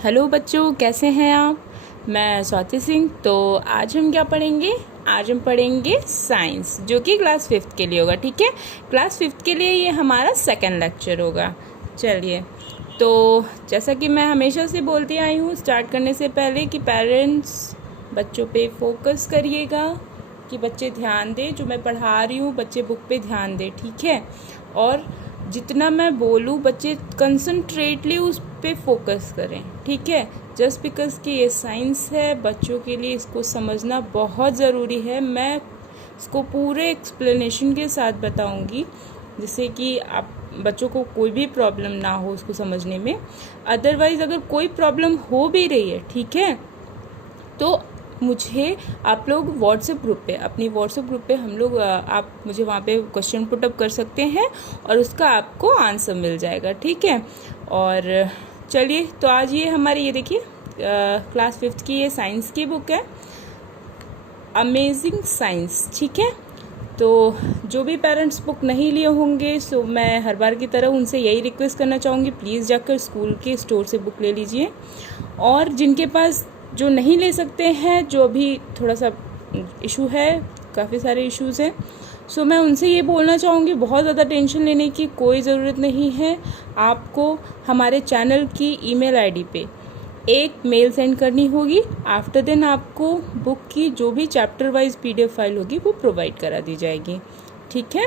Hello बच्चों, कैसे हैं आप। मैं स्वाति सिंह। तो आज हम क्या पढ़ेंगे? आज हम पढ़ेंगे साइंस, जो कि क्लास 5th के लिए होगा। ठीक है, क्लास 5th के लिए ये हमारा सेकंड लेक्चर होगा। चलिए, तो जैसा कि मैं हमेशा से बोलती आई हूँ स्टार्ट करने से पहले कि पेरेंट्स बच्चों पे फोकस करिएगा, कि बच्चे ध्यान दें, जो मैं पढ़ा रही हूँ बच्चे बुक पे ध्यान दें। ठीक है, और जितना मैं बोलूँ बच्चे कंसंट्रेटली उस पे फोकस करें। ठीक है, जस्ट बिकॉज कि ये साइंस है, बच्चों के लिए इसको समझना बहुत ज़रूरी है। मैं इसको पूरे एक्सप्लेनेशन के साथ बताऊंगी, जिससे कि आप बच्चों को कोई भी प्रॉब्लम ना हो उसको समझने में। अदरवाइज़ अगर कोई प्रॉब्लम हो भी रही है, ठीक है, तो मुझे आप लोग व्हाट्सएप ग्रुप पे, अपनी व्हाट्सएप ग्रुप पे हम लोग आप मुझे वहाँ पे क्वेश्चन पुटअप कर सकते हैं और उसका आपको आंसर मिल जाएगा। ठीक है, और चलिए, तो आज ये हमारी ये देखिए क्लास 5th की ये साइंस की बुक है, अमेजिंग साइंस। ठीक है, तो जो भी पेरेंट्स बुक नहीं लिए होंगे, सो मैं हर बार की तरह उनसे यही रिक्वेस्ट करना चाहूँगी, प्लीज़ जाकर स्कूल के स्टोर से बुक ले लीजिए। और जिनके पास जो नहीं ले सकते हैं, जो अभी थोड़ा सा इशू है, काफ़ी सारे इश्यूज़ हैं, सो मैं उनसे ये बोलना चाहूँगी, बहुत ज़्यादा टेंशन लेने की कोई ज़रूरत नहीं है। आपको हमारे चैनल की ईमेल आईडी पे एक मेल सेंड करनी होगी। आफ्टर देन आपको बुक की जो भी चैप्टर वाइज PDF फाइल होगी वो प्रोवाइड करा दी जाएगी। ठीक है,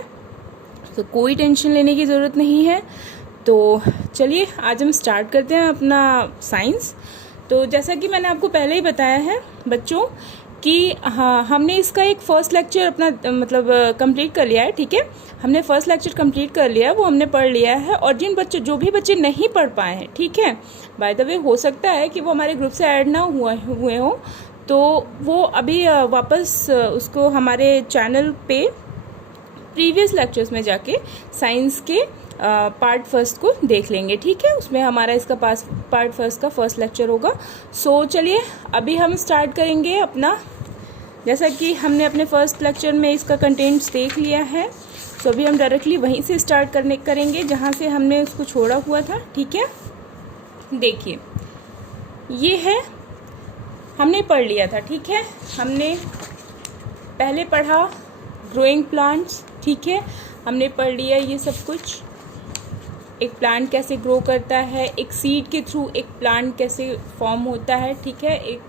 तो कोई टेंशन लेने की ज़रूरत नहीं है। तो चलिए, आज हम स्टार्ट करते हैं अपना साइंस। तो जैसा कि मैंने आपको पहले ही बताया है बच्चों कि हाँ, हमने इसका एक फ़र्स्ट लेक्चर अपना मतलब कंप्लीट कर लिया है। ठीक है, हमने फ़र्स्ट लेक्चर कंप्लीट कर लिया है, वो हमने पढ़ लिया है। और जो भी बच्चे नहीं पढ़ पाए हैं, ठीक है, बाय द वे हो सकता है कि वो हमारे ग्रुप से ऐड ना हुए हों, तो वो अभी वापस उसको हमारे चैनल पे प्रीवियस लेक्चर्स में जाके साइंस के पार्ट फर्स्ट को देख लेंगे। ठीक है, उसमें हमारा इसका पार्ट फर्स्ट का फर्स्ट लेक्चर होगा। सो चलिए, अभी हम स्टार्ट करेंगे अपना, जैसा कि हमने अपने फर्स्ट लेक्चर में इसका कंटेंट्स देख लिया है, तो अभी हम डायरेक्टली वहीं से स्टार्ट करेंगे जहाँ से हमने उसको छोड़ा हुआ था। ठीक है, देखिए, ये है, हमने पढ़ लिया था। ठीक है, हमने पहले पढ़ा ग्रोइंग प्लांट्स। ठीक है, हमने पढ़ लिया ये सब कुछ, एक प्लांट कैसे ग्रो करता है, एक सीड के थ्रू एक प्लांट कैसे फॉर्म होता है। ठीक है, एक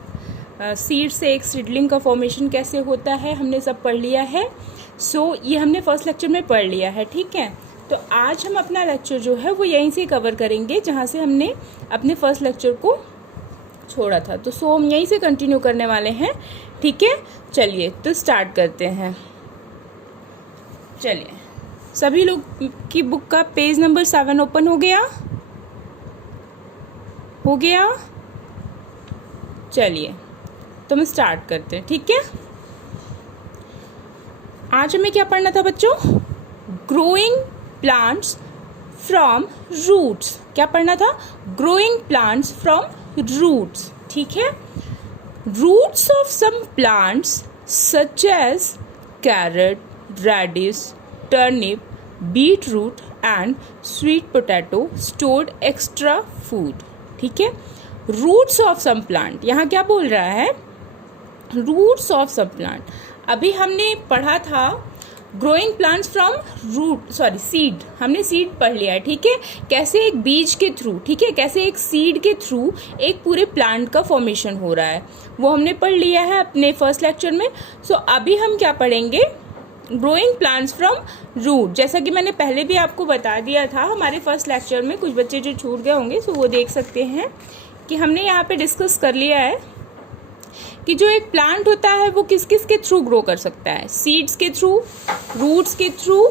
सीड से एक सीडलिंग का फॉर्मेशन कैसे होता है, हमने सब पढ़ लिया है। सो ये हमने फर्स्ट लेक्चर में पढ़ लिया है। ठीक है, तो आज हम अपना लेक्चर जो है वो यहीं से कवर करेंगे जहाँ से हमने अपने फर्स्ट लेक्चर को छोड़ा था। तो सो हम यहीं से कंटिन्यू करने वाले हैं। ठीक है, चलिए तो स्टार्ट करते हैं। चलिए, सभी लोग की बुक का पेज नंबर 7 ओपन हो गया? चलिए, तो हम स्टार्ट करते हैं। ठीक है, आज हमें क्या पढ़ना था बच्चों? Growing plants from roots. क्या पढ़ना था? Growing plants from roots. ठीक है, roots of some plants such as carrot, radish, turnip, beetroot and sweet potato stored extra food. ठीक है, roots of some plant, यहाँ क्या बोल रहा है? roots of some plant। अभी हमने पढ़ा था growing plants from root, sorry seed, हमने सीड पढ़ लिया है। ठीक है, कैसे एक बीज के थ्रू, ठीक है, कैसे एक सीड के थ्रू एक पूरे प्लांट का फॉर्मेशन हो रहा है, वो हमने पढ़ लिया है अपने फर्स्ट लेक्चर में। सो अभी हम क्या पढ़ेंगे? Growing plants from root. जैसा कि मैंने पहले भी आपको बता दिया था हमारे फर्स्ट लेक्चर में, कुछ बच्चे जो छूट गए होंगे सो वो देख सकते हैं कि हमने यहाँ पे डिस्कस कर लिया है कि जो एक प्लांट होता है वो किस किस के थ्रू ग्रो कर सकता है। सीड्स के थ्रू, रूट्स के through,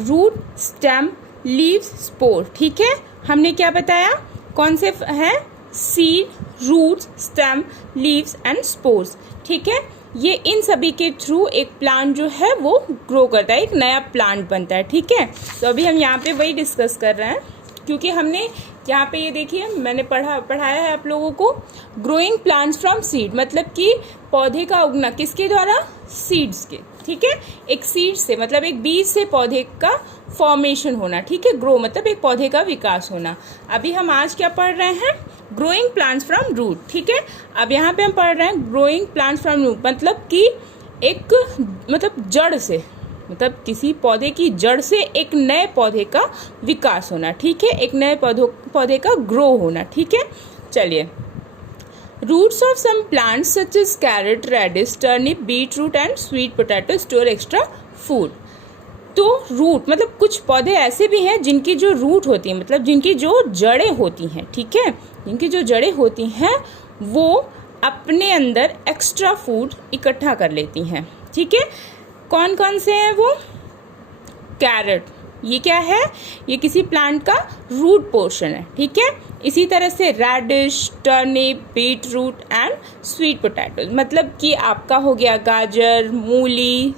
root, stem, leaves, spore. ठीक है, हमने क्या बताया? कौन से हैं? Seed, roots, stem, leaves and spores. ठीक है, ये इन सभी के थ्रू एक प्लांट जो है वो ग्रो करता है, एक नया प्लांट बनता है। ठीक है, तो अभी हम यहाँ पे वही डिस्कस कर रहे हैं, क्योंकि हमने यहाँ पे ये देखिए मैंने पढ़ाया है आप लोगों को, ग्रोइंग प्लांट्स फ्रॉम सीड, मतलब कि पौधे का उगना किसके द्वारा, सीड्स के, ठीक है, एक सीड से मतलब एक बीज से पौधे का फॉर्मेशन होना, ठीक है, ग्रो मतलब एक पौधे का विकास होना। अभी हम आज क्या पढ़ रहे हैं, ग्रोइंग प्लांट्स फ्रॉम रूट, ठीक है। अब यहाँ पे हम पढ़ रहे हैं ग्रोइंग प्लांट्स फ्रॉम रूट, मतलब कि एक मतलब जड़ से, मतलब किसी पौधे की जड़ से एक नए पौधे का विकास होना, ठीक है, एक नए पौधे का ग्रो होना, ठीक है। चलिए, roots of some plants such as carrot, radish, turnip, beet root and sweet potato store extra food. तो रूट मतलब कुछ पौधे ऐसे भी हैं जिनकी जो रूट होती है, मतलब जिनकी जो जड़ें होती हैं, ठीक है, जिनकी जो जड़ें होती हैं वो अपने अंदर एक्स्ट्रा फूड इकट्ठा कर लेती हैं, ठीक है। कौन कौन से हैं वो, कैरेट, ये क्या है, ये किसी प्लांट का रूट पोर्शन है, ठीक है। इसी तरह से radish, turnip, beet root and sweet potato, मतलब कि आपका हो गया गाजर, मूली,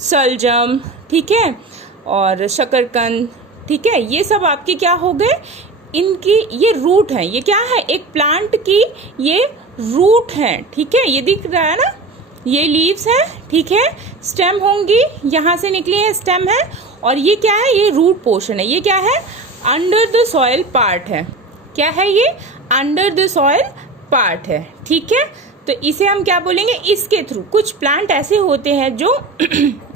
सलजम, ठीक है, और शकरकंद, ठीक है, ये सब आपके क्या हो गए, इनकी ये रूट हैं, ये क्या है, एक प्लांट की ये रूट हैं, ठीक है, ये दिख रहा है ना, ये लीव्स है, ठीक है, स्टेम होंगी, यहाँ से निकली है स्टेम है, और ये क्या है, ये रूट पोर्शन है, ये क्या है, अंडर द सॉइल पार्ट है, क्या है ये, अंडर द सॉइल पार्ट है, ठीक है। तो इसे हम क्या बोलेंगे, इसके थ्रू कुछ प्लांट ऐसे होते हैं जो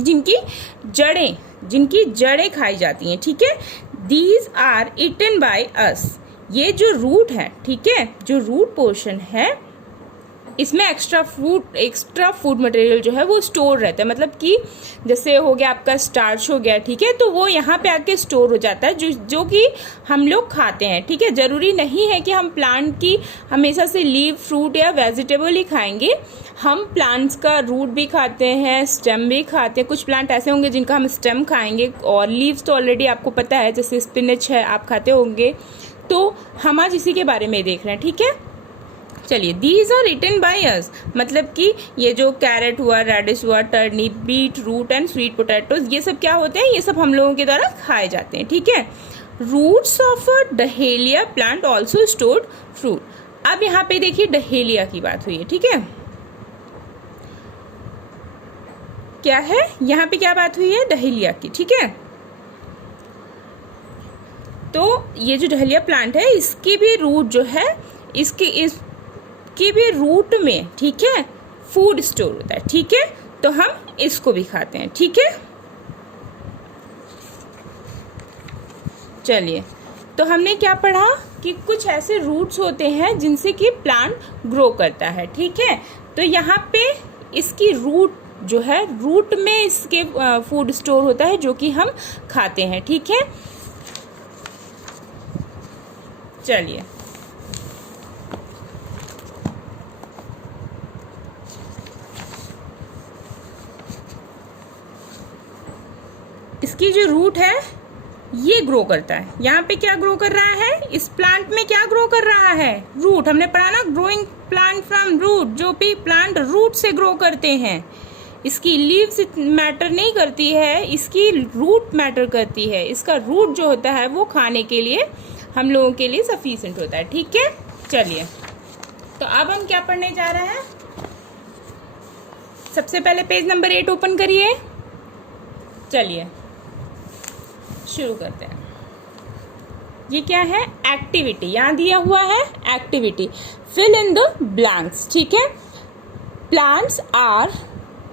जिनकी जड़ें खाई जाती हैं, ठीक है, these are eaten by us. ये जो रूट है, ठीक है, जो रूट पोर्शन है, इसमें एक्स्ट्रा फूड मटेरियल जो है वो स्टोर रहता है, मतलब कि जैसे हो गया आपका स्टार्च हो गया, ठीक है, तो वो यहाँ पे आके स्टोर हो जाता है, जो कि हम लोग खाते हैं, ठीक है। जरूरी नहीं है कि हम प्लांट की हमेशा से लीव, फ्रूट या वेजिटेबल ही खाएंगे, हम प्लांट्स का रूट भी खाते हैं, स्टेम भी खाते हैं। कुछ प्लांट ऐसे होंगे जिनका हम स्टेम खाएंगे, और लीव्स तो ऑलरेडी आपको पता है, जैसे स्पिनच है आप खाते होंगे, तो हम आज इसी के बारे में देख रहे हैं, ठीक है। चलिए, these are eaten by us, मतलब कि ये जो कैरेट हुआ, रेडिश हुआ, turnip, beet root and sweet potatoes, ये सब क्या होते हैं, ये सब हम लोगों के द्वारा खाए जाते हैं, ठीक है। Roots of a dahlia plant also stored fruit. अब यहाँ पे देखिए डहेलिया की बात हुई है, ठीक है, क्या है यहाँ पे क्या बात हुई है, डहेलिया की, ठीक है। तो ये जो डहेलिया प्लांट है, इसकी भी रूट जो है, इसके भी रूट में, ठीक है, फूड स्टोर होता है, ठीक है, तो हम इसको भी खाते हैं, ठीक है। चलिए, तो हमने क्या पढ़ा कि कुछ ऐसे रूट्स होते हैं जिनसे कि प्लांट ग्रो करता है, ठीक है। तो यहाँ पे इसकी रूट जो है, रूट में इसके फूड स्टोर होता है जो कि हम खाते हैं, ठीक है। चलिए, इसकी जो रूट है ये ग्रो करता है, यहाँ पे क्या ग्रो कर रहा है, इस प्लांट में क्या ग्रो कर रहा है, रूट। हमने पढ़ा ना, ग्रोइंग प्लांट फ्रॉम रूट, जो भी प्लांट रूट से ग्रो करते हैं, इसकी लीव्स मैटर नहीं करती है, इसकी रूट मैटर करती है। इसका रूट जो होता है वो खाने के लिए हम लोगों के लिए सफिशिएंट होता है, ठीक है। चलिए, तो अब हम क्या पढ़ने जा रहे हैं, सबसे पहले पेज नंबर 8 ओपन करिए। चलिए शुरू करते हैं। ये क्या है, एक्टिविटी, यहाँ दिया हुआ है activity, fill in the blanks, ठीक है। प्लांट्स आर,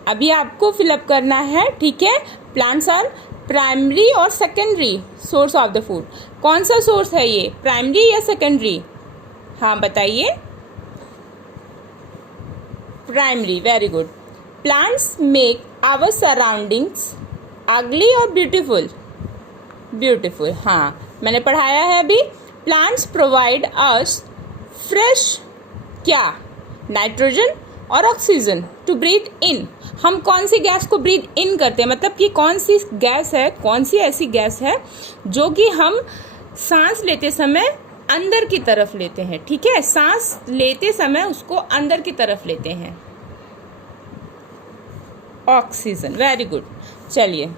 अभी आपको फिलअप करना है, ठीक है। प्लांट्स आर प्राइमरी और secondary source of the food. कौन सा सोर्स है ये, प्राइमरी या सेकेंडरी, हाँ बताइए, primary, very good. Plants make our surroundings ugly और ब्यूटीफुल, ब्यूटीफुल, हाँ मैंने पढ़ाया है अभी। प्लांट्स प्रोवाइड अस फ्रेश, क्या, नाइट्रोजन और ऑक्सीजन टू ब्रीथ इन। हम कौन सी गैस को ब्रीथ इन करते हैं, मतलब कि कौन सी गैस है, कौन सी ऐसी गैस है जो कि हम सांस लेते समय अंदर की तरफ लेते हैं, ठीक है, सांस लेते समय उसको अंदर की तरफ लेते हैं, ऑक्सीजन, वेरी गुड। चलिए,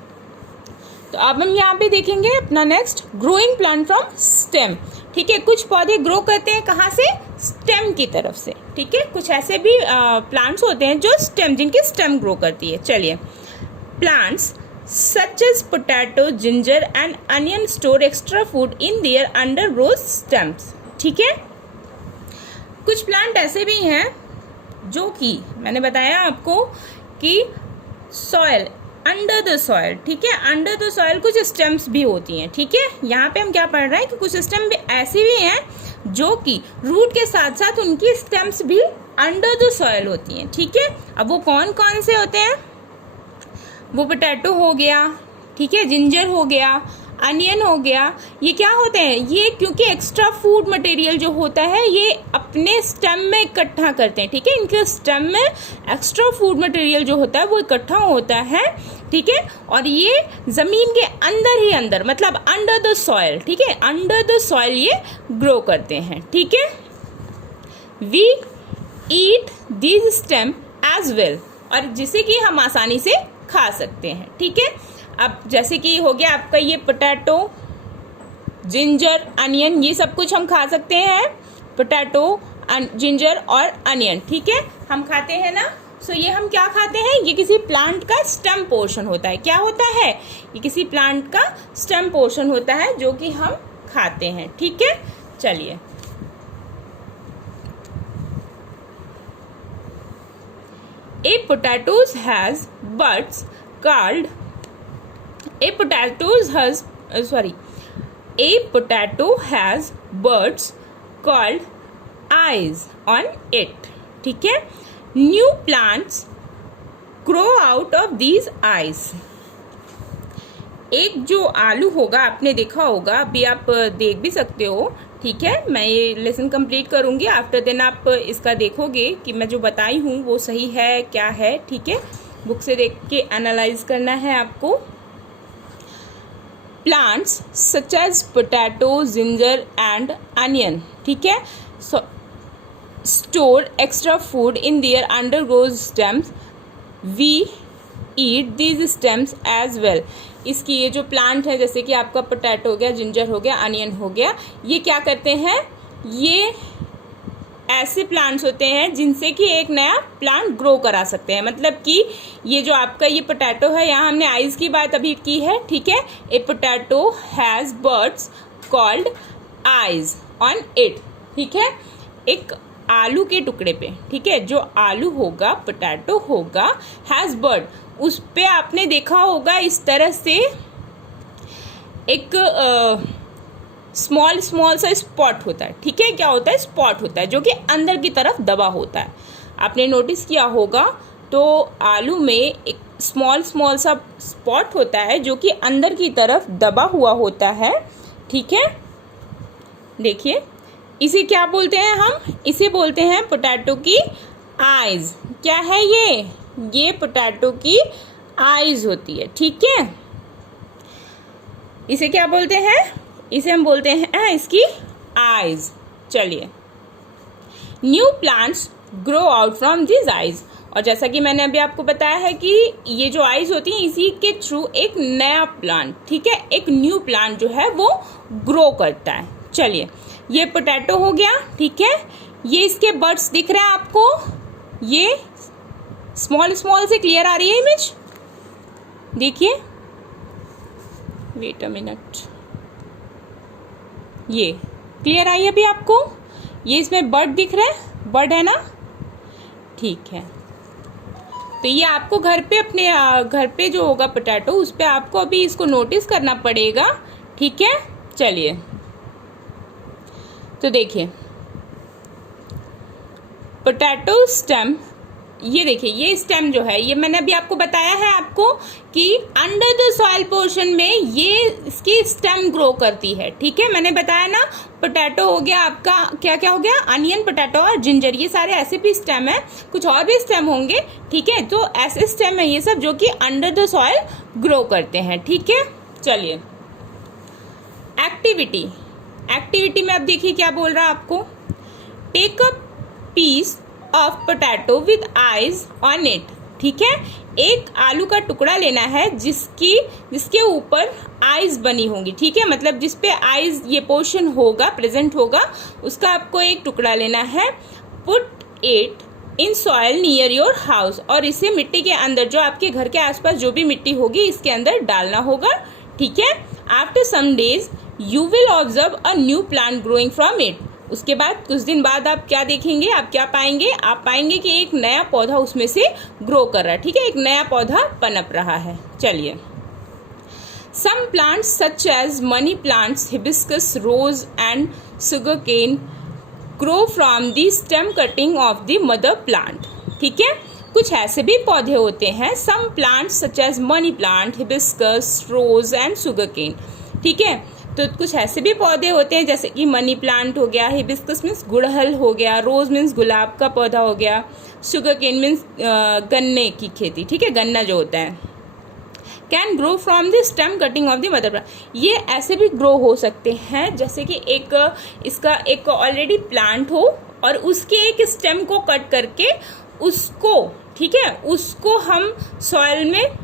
तो अब हम यहाँ पे देखेंगे अपना next growing plant from stem. ठीक है, कुछ पौधे ग्रो करते हैं कहाँ से? स्टेम की तरफ से। ठीक है, कुछ ऐसे भी प्लांट्स होते हैं जो स्टेम, जिनकी स्टेम ग्रो करती है। चलिए, plants such as potato, ginger and onion store extra food in their undergrowth stems। ठीक है, कुछ प्लांट ऐसे भी हैं जो कि मैंने बताया आपको कि सॉयल, अंडर द सॉयल, ठीक है, अंडर द सॉयल कुछ स्टेम्स भी होती हैं। ठीक है, यहाँ पे हम क्या पढ़ रहे हैं कि कुछ स्टेम भी ऐसी भी हैं जो कि रूट के साथ साथ उनकी स्टेम्स भी अंडर द सॉयल होती हैं। ठीक है, अब वो कौन कौन से होते हैं? वो पोटैटो हो गया, ठीक है, जिंजर हो गया, अनियन हो गया। ये क्या होते हैं? ये क्योंकि एक्स्ट्रा फूड मटेरियल जो होता है ये अपने स्टेम में इकट्ठा करते हैं। ठीक है, इनके स्टेम में एक्स्ट्रा फूड मटेरियल जो होता है वो इकट्ठा होता है। ठीक है, और ये जमीन के अंदर ही अंदर, मतलब अंडर द सॉयल, ठीक है, अंडर द सॉयल ये ग्रो करते हैं। ठीक है, we eat these stem as well, और जिसे कि हम आसानी से खा सकते हैं। ठीक है, अब जैसे कि हो गया आपका ये पोटैटो, जिंजर, अनियन, ये सब कुछ हम खा सकते हैं। पोटैटो, जिंजर और अनियन, ठीक है, हम खाते हैं ना। सो ये हम क्या खाते हैं? ये किसी प्लांट का स्टेम पोर्शन होता है। क्या होता है? ये किसी प्लांट का स्टेम पोर्शन होता है जो कि हम खाते हैं। ठीक है, चलिए, A potato has buds called a potato has buds called eyes on it। ठीक है, new plants grow out of these eyes। एक जो आलू होगा, आपने देखा होगा, अभी आप देख भी सकते हो। ठीक है, मैं ये लेसन कंप्लीट करूँगी, आफ्टर देन आप इसका देखोगे कि मैं जो बताई हूँ वो सही है क्या है। ठीक है, बुक से देख के एनालाइज करना है आपको। Plants such as potato, ginger and onion, ठीक है, store extra food in their undergrowth stems, we eat these stems as well. इसकी ये जो प्लांट है, जैसे कि आपका पोटैटो हो गया, जिंजर हो गया, अनियन हो गया, ये क्या करते हैं? ये ऐसे प्लांट्स होते हैं जिनसे कि एक नया प्लांट ग्रो करा सकते हैं। मतलब कि ये जो आपका ये पोटैटो है, यहाँ हमने आइज की बात अभी की है। ठीक है, ए potato has birds called eyes on it. ठीक है, एक आलू के टुकड़े पे, ठीक है, जो आलू होगा, पोटैटो होगा, हैज़ बर्ड, उस पे आपने देखा होगा इस तरह से एक स्मॉल सा स्पॉट होता है। ठीक है, क्या होता है? स्पॉट होता है जो कि अंदर की तरफ दबा होता है। आपने नोटिस किया होगा, तो आलू में एक स्मॉल सा स्पॉट होता है जो कि अंदर की तरफ दबा हुआ होता है। ठीक है, देखिए, इसे क्या बोलते हैं हम? इसे बोलते हैं पोटैटो की आइज। क्या है ये पोटैटो की आइज होती है। ठीक है, इसे क्या बोलते हैं? इसे हम बोलते हैं इसकी आइज। चलिए, new plants grow out from this eyes, और जैसा कि मैंने अभी आपको बताया है कि ये जो आइज होती है, इसी के थ्रू एक नया प्लांट, ठीक है, एक न्यू प्लांट जो है वो ग्रो करता है। चलिए, ये पोटैटो हो गया। ठीक है, ये इसके बर्ड्स दिख रहे हैं आपको, ये स्मॉल से क्लियर आ रही है इमेज? देखिए, वेट अ मिनट, ये क्लियर आई अभी आपको? ये इसमें बर्ड दिख रहा है, बर्ड है ना? ठीक है, तो ये आपको घर पे, अपने घर पे जो होगा पोटैटो, उस पे आपको अभी इसको नोटिस करना पड़ेगा। ठीक है, चलिए, तो देखिए, पोटैटो स्टेम, ये देखिए, ये स्टेम जो है, ये मैंने अभी आपको बताया है आपको कि अंडर द सॉइल पोर्शन में ये इसकी स्टेम ग्रो करती है। ठीक है, मैंने बताया ना, पोटैटो हो गया आपका, क्या क्या हो गया? अनियन, पोटैटो और जिंजर, ये सारे ऐसे भी स्टेम है, कुछ और भी स्टेम होंगे। ठीक है, तो ऐसे स्टेम है ये सब जो कि अंडर द सॉइल ग्रो करते हैं। ठीक है, चलिए, एक्टिविटी में अब देखिए क्या बोल रहा है आपको। Take a piece of potato with eyes on it. ठीक है। एक आलू का टुकड़ा लेना है जिसके ऊपर आइज बनी होंगी, ठीक है, मतलब जिस पे आइज ये पोर्शन होगा, प्रेजेंट होगा, उसका आपको एक टुकड़ा लेना है। Put it in soil near your house, और इसे मिट्टी के अंदर, जो आपके घर के आसपास जो भी मिट्टी होगी इसके अंदर डालना होगा, ठीक है। After some days you will observe a new plant growing from it. उसके बाद कुछ दिन बाद आप क्या देखेंगे, आप क्या पाएंगे, आप पाएंगे कि एक नया पौधा उसमें से ग्रो कर रहा है, ठीक है, एक नया पौधा पनप रहा है। चलिए, some plants such as money plants, hibiscus, rose and sugar cane grow from the stem cutting of the mother plant, ठीक है। कुछ ऐसे भी पौधे होते हैं, some plants such as money plant, hibiscus, rose and sugar cane, ठीक है। तो कुछ ऐसे भी पौधे होते हैं जैसे कि मनी प्लांट हो गया, हिबिस्कस मीन्स गुड़हल हो गया, रोज मीन्स गुलाब का पौधा हो गया, शुगर केन मीन्स गन्ने की खेती, ठीक है, गन्ना जो होता है। Can grow from the stem cutting of the mother plant, ये ऐसे भी ग्रो हो सकते हैं जैसे कि इसका एक ऑलरेडी प्लांट हो और उसके एक स्टेम को कट करके उसको, ठीक है, उसको हम सॉइल में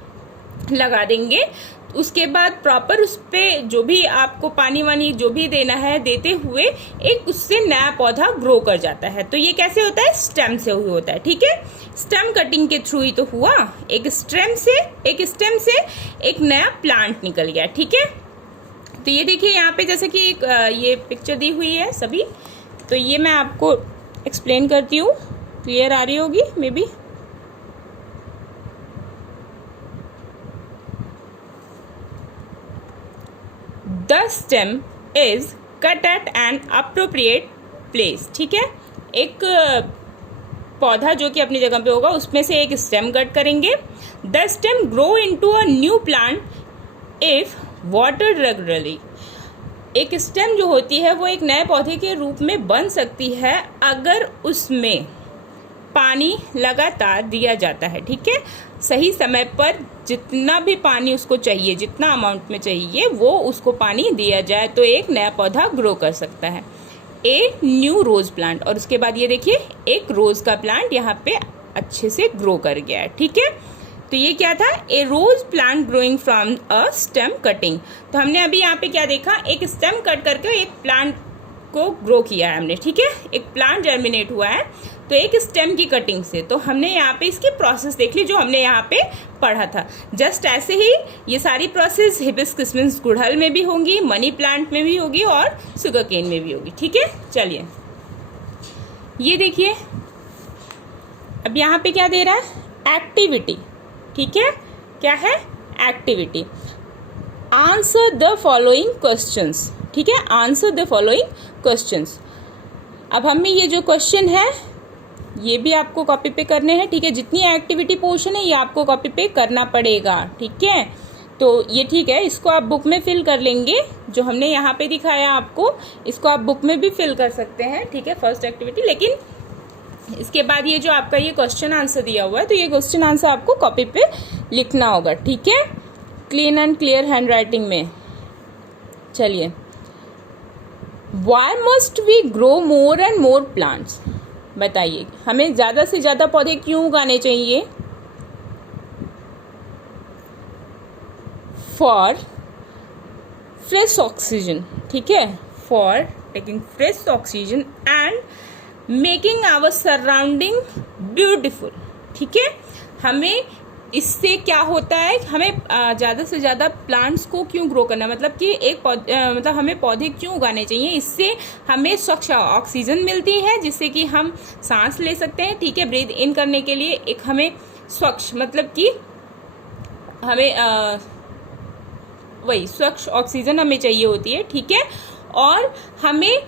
लगा देंगे। उसके बाद प्रॉपर उस पर जो भी आपको पानी वानी जो भी देना है देते हुए एक उससे नया पौधा ग्रो कर जाता है। तो ये कैसे होता है, स्टेम से हुई होता है, ठीक है। स्टेम कटिंग के थ्रू ही तो हुआ, एक स्टेम से एक नया प्लांट निकल गया, ठीक है। तो ये देखिए यहाँ पे जैसे कि एक ये पिक्चर दी हुई है सभी, तो ये मैं आपको एक्सप्लेन करती हूँ, क्लियर आ रही होगी may be. The stem is cut at an appropriate place, ठीक है। एक पौधा जो कि अपनी जगह पे होगा उसमें से एक स्टेम कट करेंगे। The stem grow into a new plant if watered regularly, एक स्टेम जो होती है वो एक नए पौधे के रूप में बन सकती है अगर उसमें पानी लगातार दिया जाता है, ठीक है। सही समय पर जितना भी पानी उसको चाहिए, जितना अमाउंट में चाहिए वो उसको पानी दिया जाए तो एक नया पौधा ग्रो कर सकता है। ए न्यू रोज प्लांट, और उसके बाद ये देखिए एक रोज का प्लांट यहाँ पे अच्छे से ग्रो कर गया है, ठीक है। तो ये क्या था, a rose plant growing from a stem cutting. तो हमने अभी यहाँ पे क्या देखा, एक स्टेम कट करके एक प्लांट को ग्रो किया है हमने, ठीक है, एक प्लांट जर्मिनेट हुआ है तो एक स्टेम की कटिंग से। तो हमने यहाँ पे इसकी प्रोसेस देख ली जो हमने यहाँ पे पढ़ा था। जस्ट ऐसे ही ये सारी प्रोसेस हिबिस्कस मीन्स गुड़हल में भी होंगी, मनी प्लांट में भी होगी और शुगर केन में भी होगी, ठीक है। चलिए ये देखिए अब यहाँ पे क्या दे रहा है, एक्टिविटी, ठीक है, क्या है, activity. Answer the following questions, ठीक है, आंसर द फॉलोइंग क्वेश्चंस। अब हमें ये जो क्वेश्चन है ये भी आपको कॉपी पे करने हैं, ठीक है। जितनी एक्टिविटी पोर्शन है ये आपको कॉपी पे करना पड़ेगा, ठीक है। तो ये ठीक है, इसको आप बुक में फिल कर लेंगे, जो हमने यहाँ पे दिखाया आपको इसको आप बुक में भी फिल कर सकते हैं, ठीक है, फर्स्ट एक्टिविटी। लेकिन इसके बाद ये जो आपका ये क्वेश्चन आंसर दिया हुआ है तो ये क्वेश्चन आंसर आपको कॉपी पे लिखना होगा, ठीक है, clean and clear handwriting में। चलिए, why must we grow more and more plants, बताइए हमें ज़्यादा से ज़्यादा पौधे क्यों उगाने चाहिए। फॉर फ्रेश ऑक्सीजन, ठीक है, for taking fresh oxygen and making our surrounding beautiful, ठीक है। हमें इससे क्या होता है, हमें ज़्यादा से ज़्यादा प्लांट्स को क्यों ग्रो करना, मतलब कि एक मतलब हमें पौधे क्यों उगाने चाहिए, इससे हमें स्वच्छ ऑक्सीजन मिलती है जिससे कि हम सांस ले सकते हैं, ठीक है। ब्रीथ इन करने के लिए एक हमें स्वच्छ मतलब कि हमें वही स्वच्छ ऑक्सीजन हमें चाहिए होती है, ठीक है। और हमें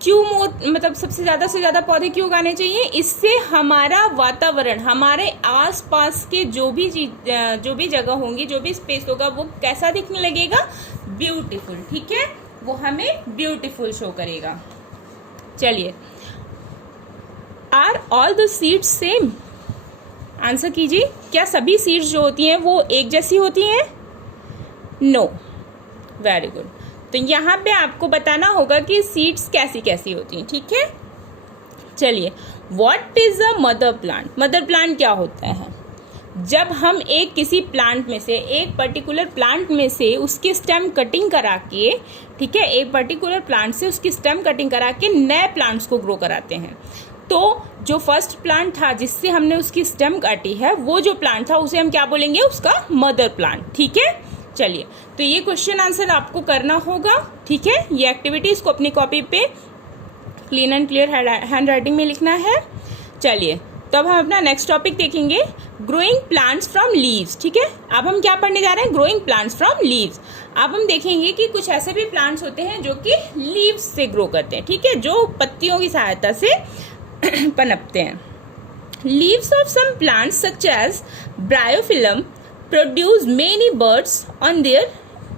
क्यों मतलब सबसे ज़्यादा से ज़्यादा पौधे क्यों उगाने चाहिए, इससे हमारा वातावरण, हमारे आसपास के जो भी जगह होंगी, जो भी स्पेस होगा वो कैसा दिखने लगेगा, ब्यूटीफुल, ठीक है, वो हमें ब्यूटीफुल शो करेगा। चलिए, are all the seeds same, answer कीजिए, क्या सभी सीड्स जो होती हैं वो एक जैसी होती हैं, नो, वेरी गुड। तो यहाँ पे आपको बताना होगा कि सीड्स कैसी कैसी होती हैं, ठीक है। चलिए, what is a mother plant, mother plant क्या होता है। जब हम किसी प्लांट में से, एक पर्टिकुलर प्लांट में से उसकी स्टेम कटिंग करा के, ठीक है, एक पर्टिकुलर प्लांट से उसकी स्टेम कटिंग करा के नए प्लांट्स को ग्रो कराते हैं। तो जो फर्स्ट प्लांट था जिससे हमने उसकी स्टेम काटी है, वो जो प्लांट था उसे हम क्या बोलेंगे, उसका मदर प्लांट। ठीक है, चलिए, तो ये क्वेश्चन आंसर आपको करना होगा। ठीक है, ये एक्टिविटी इसको अपनी कॉपी पे clean and clear handwriting में लिखना है। चलिए, तब हम अपना नेक्स्ट टॉपिक देखेंगे, ग्रोइंग प्लांट्स फ्रॉम लीव्स। ठीक है, अब हम क्या पढ़ने जा रहे हैं, ग्रोइंग प्लांट्स फ्रॉम लीव्स। अब हम देखेंगे कि कुछ ऐसे भी प्लांट्स होते हैं जो कि लीव्स से ग्रो करते हैं। ठीक है, जो पत्तियों की सहायता से पनपते हैं। Leaves of some plants such as bryophyllum produce many birds on their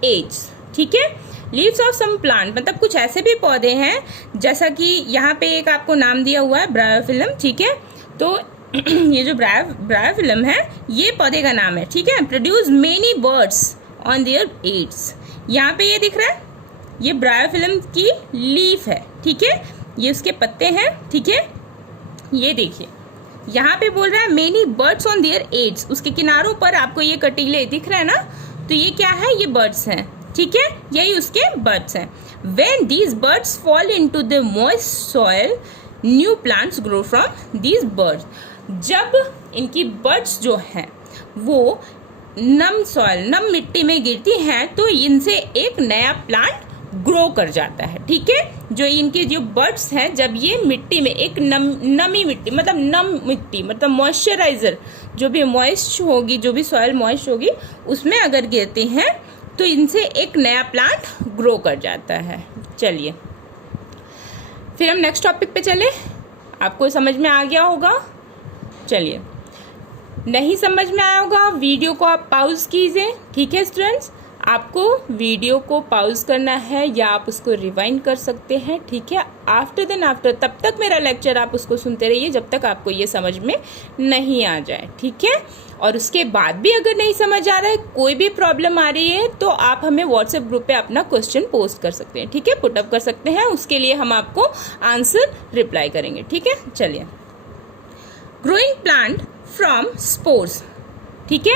edge. ठीक है, लीव्स ऑफ सम प्लांट मतलब कुछ ऐसे भी पौधे हैं, जैसा कि यहाँ पे एक आपको नाम दिया हुआ है ब्रायोफिलम। ठीक है, तो ये जो ब्रायोफिलम है ये पौधे का नाम है। ठीक है, produce many birds on their edges. यहाँ पे ये दिख रहा है, ये ब्रायोफिलम की लीफ है। ठीक है, ये उसके पत्ते हैं। ठीक है, ये देखिए यहाँ पे बोल रहा है many birds on their edges, उसके किनारों पर आपको ये कटीले दिख रहा है ना, तो ये क्या है, ये बर्ड्स हैं। ठीक है, यही उसके बर्ड्स हैं। When these birds fall into the moist soil new plants grow from these birds. जब इनकी बर्ड्स जो हैं वो नम सॉइल, नम मिट्टी में गिरती हैं, तो इनसे एक नया प्लांट ग्रो कर जाता है। ठीक है, जो इनके जो बर्ड्स हैं, जब ये मिट्टी में एक नमी मिट्टी मतलब नम मिट्टी मतलब मॉइस्चराइजर, जो भी मॉइस्ट होगी, जो भी सॉइल मॉइस्ट होगी, उसमें अगर गिरते हैं तो इनसे एक नया प्लांट ग्रो कर जाता है। चलिए, फिर हम नेक्स्ट टॉपिक पे चले। आपको समझ में आ गया होगा। चलिए, नहीं समझ में आया होगा, वीडियो को आप पॉज कीजिए। ठीक है स्टूडेंट्स, आपको वीडियो को पॉज करना है या आप उसको रिवाइंड कर सकते हैं। ठीक है, आफ्टर तब तक मेरा लेक्चर आप उसको सुनते रहिए जब तक आपको ये समझ में नहीं आ जाए। ठीक है, और उसके बाद भी अगर नहीं समझ आ रहा है, कोई भी प्रॉब्लम आ रही है, तो आप हमें व्हाट्सएप ग्रुप पे अपना क्वेश्चन पोस्ट कर सकते हैं। ठीक है, पुटअप कर सकते हैं, उसके लिए हम आपको आंसर रिप्लाई करेंगे। ठीक है, चलिए, ग्रोइंग प्लांट फ्रॉम स्पोर्स। ठीक है,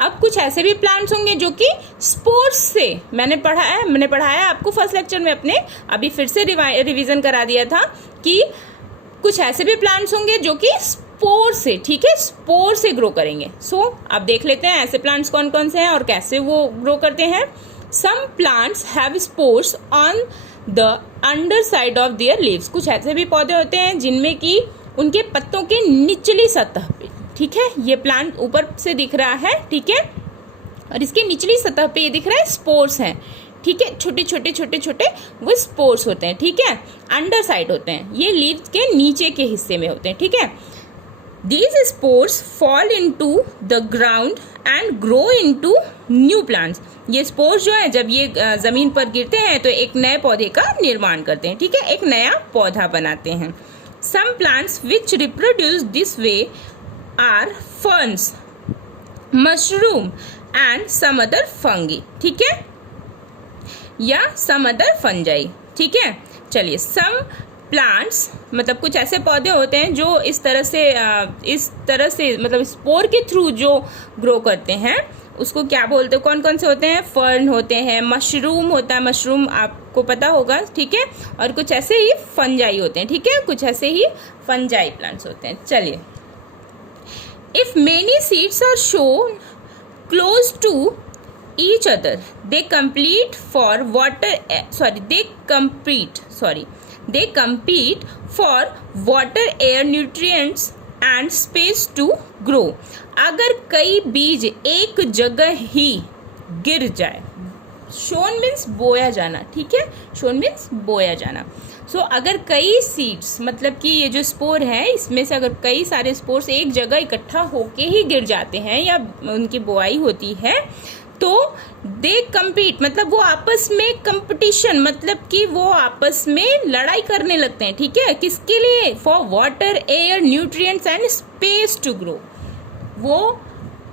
अब कुछ ऐसे भी प्लांट्स होंगे जो कि स्पोर्स से, मैंने पढ़ाया आपको फर्स्ट लेक्चर में अपने, अभी फिर से रिवीजन करा दिया था कि कुछ ऐसे भी प्लांट्स होंगे जो कि स्पोर से, ठीक है, स्पोर से ग्रो करेंगे। सो अब देख लेते हैं ऐसे प्लांट्स कौन कौन से हैं और कैसे वो ग्रो करते हैं। Some plants have spores on the underside of their leaves. कुछ ऐसे भी पौधे होते हैं जिनमें कि उनके पत्तों के निचली सतह पे, ठीक है, ये प्लांट ऊपर से दिख रहा है, ठीक है, और इसके निचली सतह पे ये दिख रहा है स्पोर्स हैं। ठीक है, छोटे छोटे वो स्पोर्स होते हैं। ठीक है, अंडर साइड होते हैं, ये लीव्स के नीचे के हिस्से में होते हैं। ठीक है, these spores fall into the ground and grow into new plants. ये स्पोर्स जो है जब ये जमीन पर गिरते हैं तो एक नए पौधे का निर्माण करते हैं। ठीक है, एक नया पौधा बनाते हैं। Some plants which reproduce this way are ferns, mushroom and some other fungi. ठीक है, या सम अदर फंजाई। ठीक है, चलिए, सम प्लांट्स मतलब कुछ ऐसे पौधे होते हैं जो इस तरह से मतलब स्पोर के थ्रू जो ग्रो करते हैं, उसको क्या बोलते हैं, कौन कौन से होते हैं, फर्न होते हैं, मशरूम होता है, मशरूम आपको पता होगा। ठीक है, और कुछ ऐसे ही फंजाई होते हैं। ठीक है, कुछ ऐसे ही फंजाई प्लांट्स होते हैं। चलिए, if many seeds are sown close to each other they compete for water, air, nutrients and space to grow। अगर कई बीज एक जगह ही गिर जाए, शोन मीन्स बोया जाना। ठीक है, शोन मीन्स बोया जाना। सो अगर कई सीड्स मतलब कि ये जो स्पोर है, इसमें से अगर कई सारे स्पोर्स एक जगह इकट्ठा होके ही गिर जाते हैं या उनकी बोआई होती है, तो दे कम्पीट मतलब वो आपस में कंपटीशन मतलब कि वो आपस में लड़ाई करने लगते हैं। ठीक है, किसके लिए, for water, air, nutrients and space to grow. वो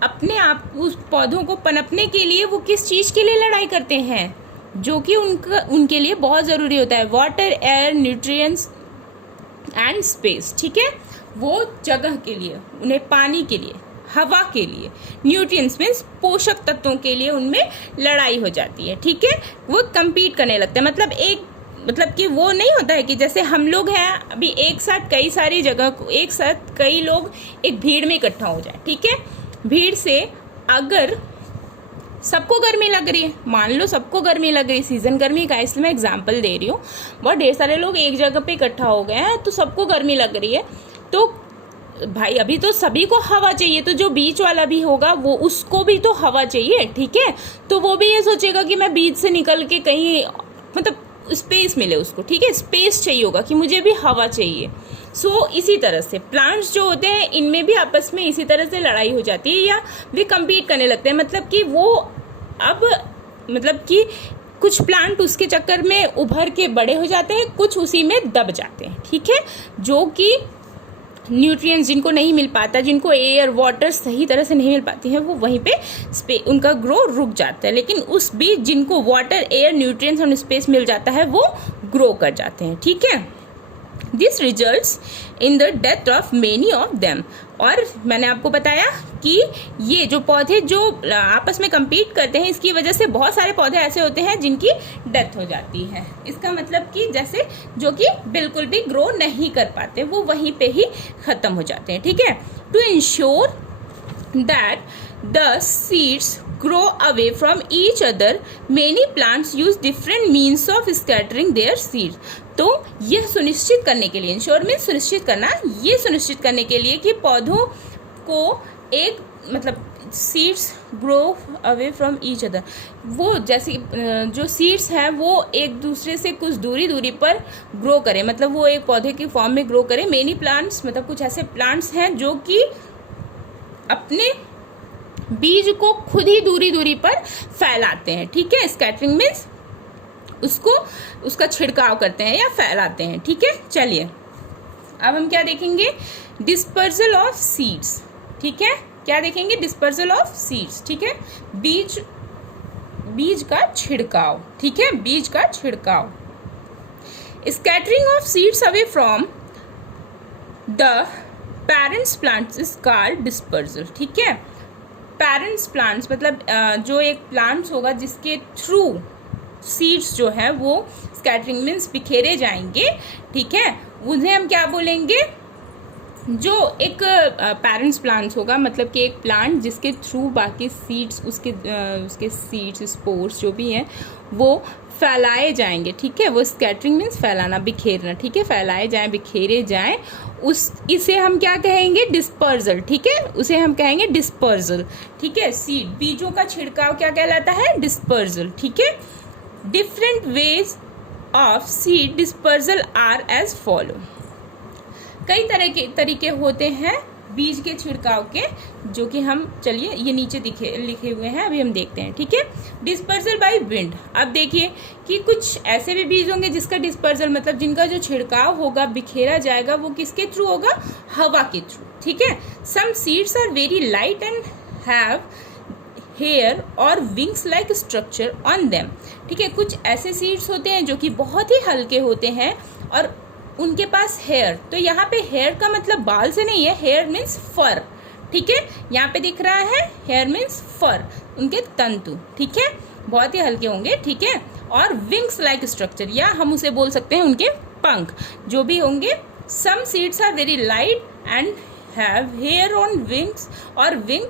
अपने आप उस पौधों को पनपने के लिए वो किस चीज के लिए लड़ाई करते हैं, जो कि उनके लिए बहुत जरूरी होता है, water, air, nutrients and space. ठीक है, वो जगह के लिए, उन्हें पानी के लिए हवा के लिए, न्यूट्रिएंट्स मीन्स पोषक तत्वों के लिए उनमें लड़ाई हो जाती है, ठीक है। वो compete करने लगते हैं, मतलब कि वो नहीं होता है कि जैसे हम लोग हैं अभी एक साथ कई सारी जगह को, एक साथ कई लोग एक भीड़ में इकट्ठा हो जाए, ठीक है। भीड़ से अगर सबको गर्मी लग रही है, मान लो सबको गर्मी लग रही है, सीजन गर्मी का, इसलिए मैं एग्जांपल दे रही हूँ, बहुत ढेर सारे लोग एक जगह पे इकट्ठा हो गए हैं तो सबको गर्मी लग रही है, तो भाई अभी तो सभी को हवा चाहिए, तो जो बीच वाला भी होगा वो उसको भी तो हवा चाहिए, ठीक है। तो वो भी ये सोचेगा कि मैं बीच से निकल के कहीं, मतलब स्पेस मिले उसको, ठीक है, स्पेस चाहिए होगा कि मुझे भी हवा चाहिए। इसी तरह से प्लांट्स जो होते हैं इनमें भी आपस में इसी तरह से लड़ाई हो जाती है या वे compete करने लगते हैं, मतलब कि वो अब मतलब कि कुछ प्लांट उसके चक्कर में उभर के बड़े हो जाते हैं, कुछ उसी में दब जाते हैं, ठीक है। जो कि न्यूट्रिएंट्स जिनको नहीं मिल पाता, जिनको एयर वाटर सही तरह से नहीं मिल पाती है, वो वहीं पे उनका ग्रो रुक जाता है, लेकिन उस बीच जिनको वाटर, एयर, न्यूट्रिएंट्स और स्पेस मिल जाता है वो ग्रो कर जाते हैं, ठीक है। This results in the death of many of them. और मैंने आपको बताया कि ये जो पौधे जो आपस में compete करते हैं, इसकी वजह से बहुत सारे पौधे ऐसे होते हैं जिनकी डेथ हो जाती है। इसका मतलब कि जैसे जो कि बिल्कुल भी ग्रो नहीं कर पाते, वो वहीं पे ही खत्म हो जाते हैं, ठीक है। To ensure that the seeds grow away from each other, many plants use different means of scattering their seeds. तो यह सुनिश्चित करने के लिए, इंश्योर मीन्स सुनिश्चित करना, ये सुनिश्चित करने के लिए कि पौधों को एक मतलब seeds grow away from each other, वो जैसे जो सीड्स हैं वो एक दूसरे से कुछ दूरी पर ग्रो करें, मतलब वो एक पौधे की फॉर्म में ग्रो करें। मेनी प्लांट्स मतलब कुछ ऐसे प्लांट्स हैं जो कि अपने बीज को खुद ही दूरी पर फैलाते हैं, ठीक है। स्कैटरिंग मीन्स उसका छिड़काव करते हैं या फैलाते हैं, ठीक है। चलिए अब हम क्या देखेंगे, डिस्पर्सल ऑफ सीड्स, ठीक है। क्या देखेंगे, डिस्पर्सल ऑफ सीड्स, ठीक है। बीज का छिड़काव, ठीक है, बीज का छिड़काव। Scattering of seeds away from the parents plants is called dispersal, ठीक है। पेरेंट्स प्लांट्स मतलब जो एक प्लांट्स होगा जिसके थ्रू सीड्स जो है वो स्कैटरिंग मीन्स बिखेरे जाएंगे, ठीक है, उन्हें हम क्या बोलेंगे, जो एक पेरेंट्स प्लांट्स होगा, मतलब कि एक प्लांट जिसके थ्रू बाकी सीड्स उसके सीड्स, स्पोर्स जो भी हैं वो फैलाए जाएंगे, ठीक है। वो स्कैटरिंग मीन्स फैलाना, बिखेरना, ठीक है, फैलाए जाएं, बिखेरे जाएं, इसे हम क्या कहेंगे, डिस्पर्सल, ठीक है, उसे हम कहेंगे डिस्पर्सल, ठीक है। सीड बीजों का छिड़काव क्या कहलाता है, डिस्पर्सल, ठीक है। Different ways of seed dispersal are as follow. कई तरह के तरीके होते हैं बीज के छिड़काव के, जो कि हम चलिए ये नीचे लिखे हुए हैं, अभी हम देखते हैं, ठीक है। Dispersal by wind. अब देखिए कि कुछ ऐसे भी बीज होंगे जिसका डिस्पर्सल मतलब जिनका जो छिड़काव होगा, बिखेरा जाएगा, वो किसके थ्रू होगा, हवा के थ्रू, ठीक है। Some seeds are very light and have hair और wings like structure on them, ठीक है। कुछ ऐसे सीड्स होते हैं जो कि बहुत ही हल्के होते हैं और उनके पास हेयर, तो यहाँ पे हेयर का मतलब बाल से नहीं है, हेयर मीन्स फर, ठीक है। यहाँ पे दिख रहा है हेयर मीन्स फर, उनके तंतु, ठीक है, बहुत ही हल्के होंगे, ठीक है। और विंग्स लाइक स्ट्रक्चर, या हम उसे बोल सकते हैं उनके पंख जो भी होंगे। Some seeds are very light and have hair on wings और wing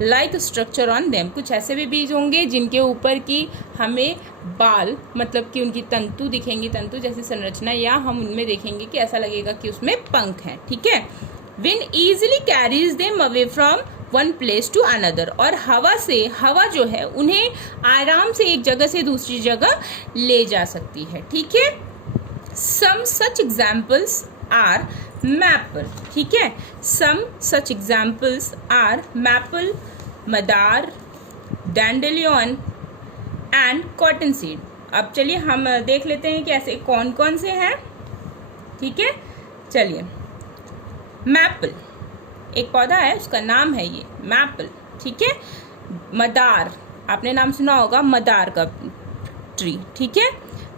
like structure on them. कुछ ऐसे भी बीज होंगे जिनके ऊपर की हमें बाल मतलब कि उनकी तंतु दिखेंगी, तंतु जैसी संरचना, या हम उनमें देखेंगे कि ऐसा लगेगा कि उसमें पंख हैं, ठीक है। Wind easily carries them away from one place to another. और हवा जो है उन्हें आराम से एक जगह से दूसरी जगह ले जा सकती है, ठीक है। Some such examples are maple, ठीक है। Some such examples are maple, madar, dandelion and cotton seed. अब चलिए हम देख लेते हैं कि ऐसे कौन कौन से हैं, ठीक है। चलिए, मैपल एक पौधा है, उसका नाम है ये मैपल, ठीक है। मदार, आपने नाम सुना होगा मदार का ट्री, ठीक है।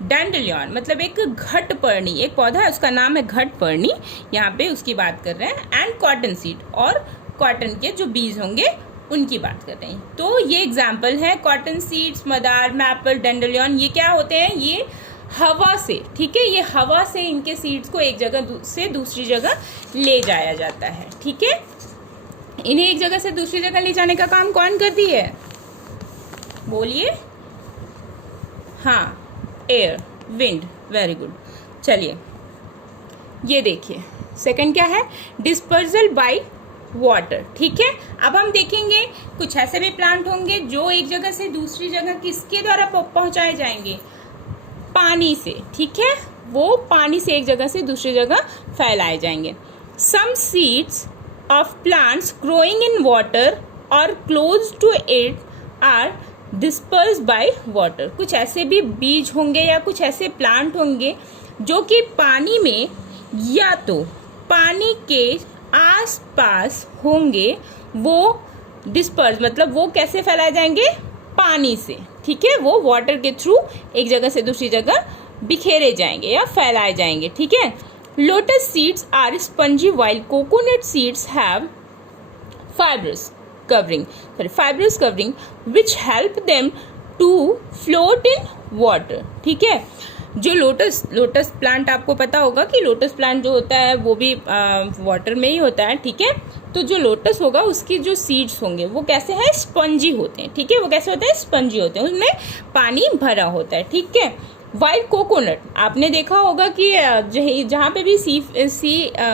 डैंडेलियन मतलब एक घटपर्णी, एक पौधा है, उसका नाम है घटपर्णी, यहाँ पे उसकी बात कर रहे हैं। एंड कॉटन सीड, और कॉटन के जो बीज होंगे उनकी बात कर रहे हैं। तो ये एग्जाम्पल है कॉटन सीड्स, मदार, मैपल, डेंडेलियन। ये क्या होते हैं? ये हवा से, ठीक है, ये हवा से इनके सीड्स को एक जगह से दूसरी जगह ले जाया जाता है, ठीक है। इन्हें एक जगह से दूसरी जगह ले जाने का काम कौन करती है? बोलिए। हाँ, एयर, विंड। Very good. चलिए ये देखिए, सेकंड क्या है? डिस्पर्सल बाय वाटर, ठीक है। अब हम देखेंगे कुछ ऐसे भी प्लांट होंगे जो एक जगह से दूसरी जगह किसके द्वारा पहुंचाए जाएंगे? पानी से, ठीक है, वो पानी से एक जगह से दूसरी जगह फैलाए जाएंगे। Some seeds of plants growing in water और close to it are dispersed by water. कुछ ऐसे भी बीज होंगे या कुछ ऐसे प्लांट होंगे जो कि पानी में या तो पानी के आसपास होंगे, वो डिस्पर्स मतलब वो कैसे फैलाए जाएंगे? पानी से, ठीक है, वो वाटर के थ्रू एक जगह से दूसरी जगह बिखेरे जाएंगे या फैलाए जाएंगे, ठीक है। Lotus seeds are spongy while coconut seeds have fibrous covering which help them to float in water, ठीक है। जो लोटस प्लांट, आपको पता होगा कि लोटस प्लांट जो होता है वो भी वाटर में ही होता है, ठीक है। तो जो लोटस होगा उसकी जो सीड्स होंगे वो कैसे हैं? स्पंजी होते हैं, ठीक है। वो कैसे होते हैं? स्पंजी होते हैं, उनमें पानी भरा होता है, ठीक है। वाइल्ड कोकोनट, आपने देखा होगा कि जहाँ पे भी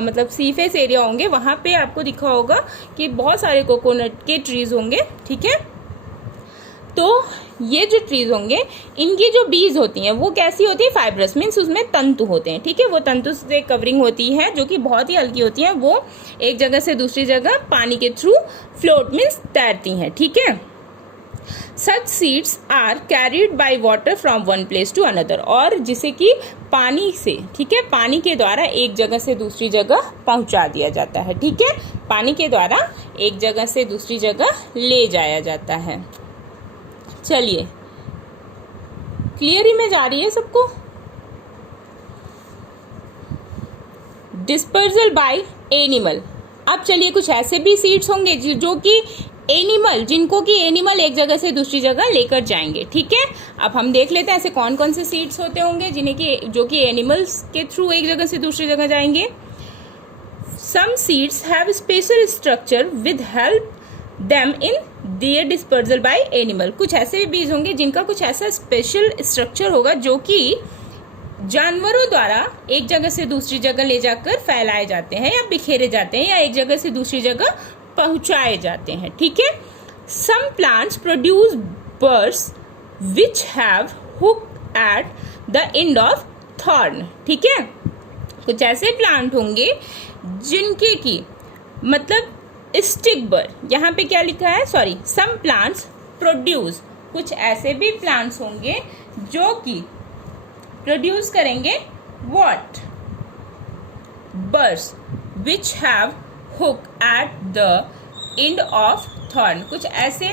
मतलब सीफेस एरिया होंगे वहाँ पे आपको दिखा होगा कि बहुत सारे कोकोनट के ट्रीज होंगे, ठीक है। तो ये जो ट्रीज होंगे इनकी जो बीज होती हैं वो कैसी होती है? फाइब्रस, मीन्स उसमें तंतु होते हैं, ठीक है। वो तंतु से कवरिंग होती है जो कि बहुत ही हल्की होती है। वो एक जगह से दूसरी जगह पानी के थ्रू फ्लोट, मीन्स तैरती हैं, ठीक है। Such seeds are carried by water from one place to another, और जिसे कि पानी से, ठीक है, पानी के द्वारा एक जगह से दूसरी जगह पहुंचा दिया जाता है, ठीक है। पानी के द्वारा एक जगह से दूसरी जगह ले जाया जाता है। चलिए, क्लियर इमेज आ रही है सबको? Dispersal by animal. अब चलिए, कुछ ऐसे भी सीड्स होंगे जो कि जिनको कि एनिमल एक जगह से दूसरी जगह लेकर जाएंगे, ठीक है। अब हम देख लेते हैं ऐसे कौन कौन से सीड्स होते होंगे जो कि एनिमल्स के थ्रू एक जगह से दूसरी जगह जाएंगे। Some seeds have special structure with help them in their dispersal by animal. कुछ ऐसे भी बीज होंगे जिनका कुछ ऐसा स्पेशल स्ट्रक्चर होगा जो कि जानवरों द्वारा एक जगह से दूसरी जगह ले जाकर फैलाए जाते हैं या बिखेरे जाते हैं या एक जगह से दूसरी जगह पहुंचाए जाते हैं, ठीक है। Some plants produce birds which have hook at the end of thorn, ठीक है। कुछ ऐसे प्लांट होंगे जिनके की मतलब स्टिक बर, यहाँ पे क्या लिखा है? सॉरी, सम प्लांट्स प्रोड्यूस, कुछ ऐसे भी प्लांट्स होंगे जो कि प्रोड्यूस करेंगे what? Birds which have hook at the end of thorn. कुछ ऐसे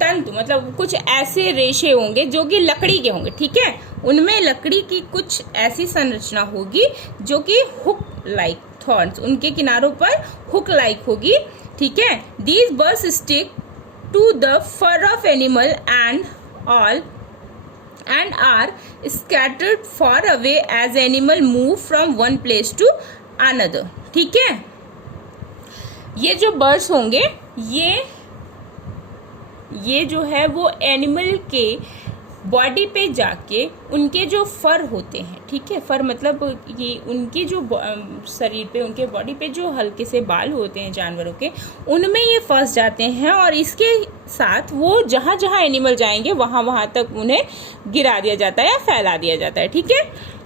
तंतु मतलब कुछ ऐसे रेशे होंगे जो कि लकड़ी के होंगे, ठीक है। उनमें लकड़ी की कुछ ऐसी संरचना होगी जो कि हुक लाइक थॉर्न्स, उनके किनारों पर हुक लाइक होगी, ठीक है। These birds stick to the fur of animal and are scattered far away as animal move from one place to another, ठीक है। ये जो बर्ड्स होंगे ये जो है वो एनिमल के बॉडी पे जाके उनके जो फर होते हैं, ठीक है, फर मतलब कि उनकी जो शरीर पे, उनके बॉडी पे जो हल्के से बाल होते हैं जानवरों के, उनमें ये फंस जाते हैं और इसके साथ वो जहाँ जहाँ एनिमल जाएंगे वहाँ वहाँ तक उन्हें गिरा दिया जाता है या फैला दिया जाता है, ठीक है,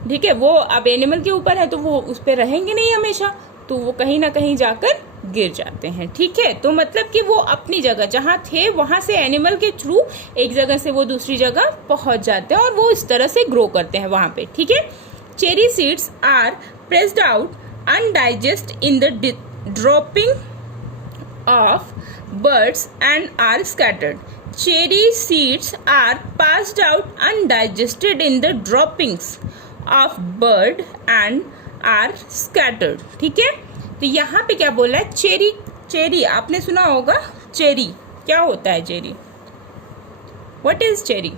ठीक है। वो अब एनिमल के ऊपर है तो वो उस पर रहेंगे नहीं हमेशा, तो वो कहीं ना कहीं जाकर गिर जाते हैं, ठीक है। तो मतलब कि वो अपनी जगह जहाँ थे वहां से एनिमल के थ्रू एक जगह से वो दूसरी जगह पहुंच जाते हैं और वो इस तरह से ग्रो करते हैं वहां पे, ठीक है। Cherry seeds are pressed out undigest in the dropping of birds and are scattered. Cherry seeds are passed out undigested in the droppings of bird and are scattered, ठीक है। तो यहाँ पे क्या बोला है? चेरी, आपने सुना होगा चेरी, क्या होता है चेरी? What is cherry?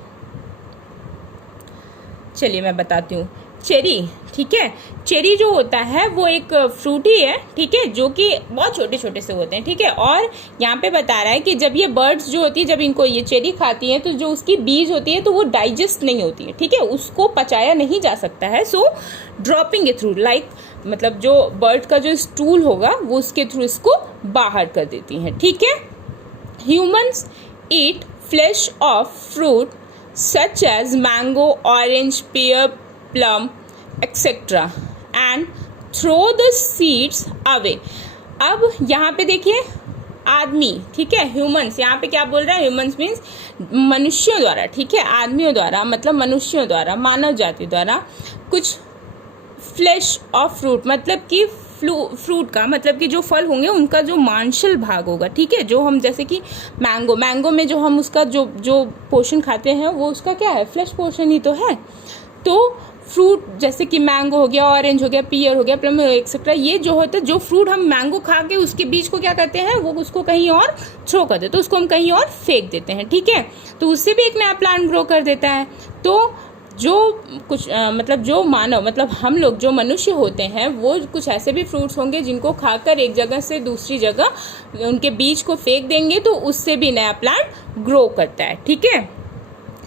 चलिए मैं बताती हूँ। चेरी, ठीक है, चेरी जो होता है वो एक फ्रूट ही है, ठीक है, जो कि बहुत छोटे छोटे से होते हैं, ठीक है। और यहाँ पे बता रहा है कि जब ये बर्ड्स जो होती है, जब इनको ये चेरी खाती हैं तो जो उसकी बीज होती है तो वो डाइजेस्ट नहीं होती है, ठीक है, उसको पचाया नहीं जा सकता है। सो ड्रॉपिंग इट थ्रू, लाइक मतलब जो बर्ड का जो स्टूल होगा वो उसके थ्रू इसको बाहर कर देती हैं, ठीक है। Humans eat flesh of fruit such as mango, orange, pear, plum, etc. and throw the seeds away. अब यहाँ पे देखिए आदमी, ठीक है, ह्यूमंस, यहाँ पे क्या बोल रहा है? ह्यूमंस मीन्स मनुष्यों द्वारा, ठीक है, आदमियों द्वारा मतलब मनुष्यों द्वारा, मानव जाति द्वारा कुछ फ्लेश ऑफ फ्रूट, मतलब कि फ्रूट का मतलब कि जो फल होंगे उनका जो मांसल भाग होगा, ठीक है, जो हम जैसे कि मैंगो में जो हम उसका जो पोर्शन खाते हैं वो उसका क्या है? फ्लेश पोर्शन ही तो है। तो फ्रूट जैसे कि मैंगो हो गया, ऑरेंज हो गया, पियर हो गया, प्लम एक्सेट्रा, ये जो होता है, जो फ्रूट हम मैंगो खा के उसके बीज को क्या करते हैं, वो उसको कहीं और थ्रो कर देते, तो उसको हम कहीं और फेंक देते हैं, ठीक है, तो उससे भी एक नया प्लांट ग्रो कर देता है। तो जो कुछ मतलब जो मानव मतलब हम लोग जो मनुष्य होते हैं वो कुछ ऐसे भी फ्रूट्स होंगे जिनको खाकर एक जगह से दूसरी जगह उनके बीज को फेंक देंगे तो उससे भी नया प्लांट ग्रो करता है, ठीक है।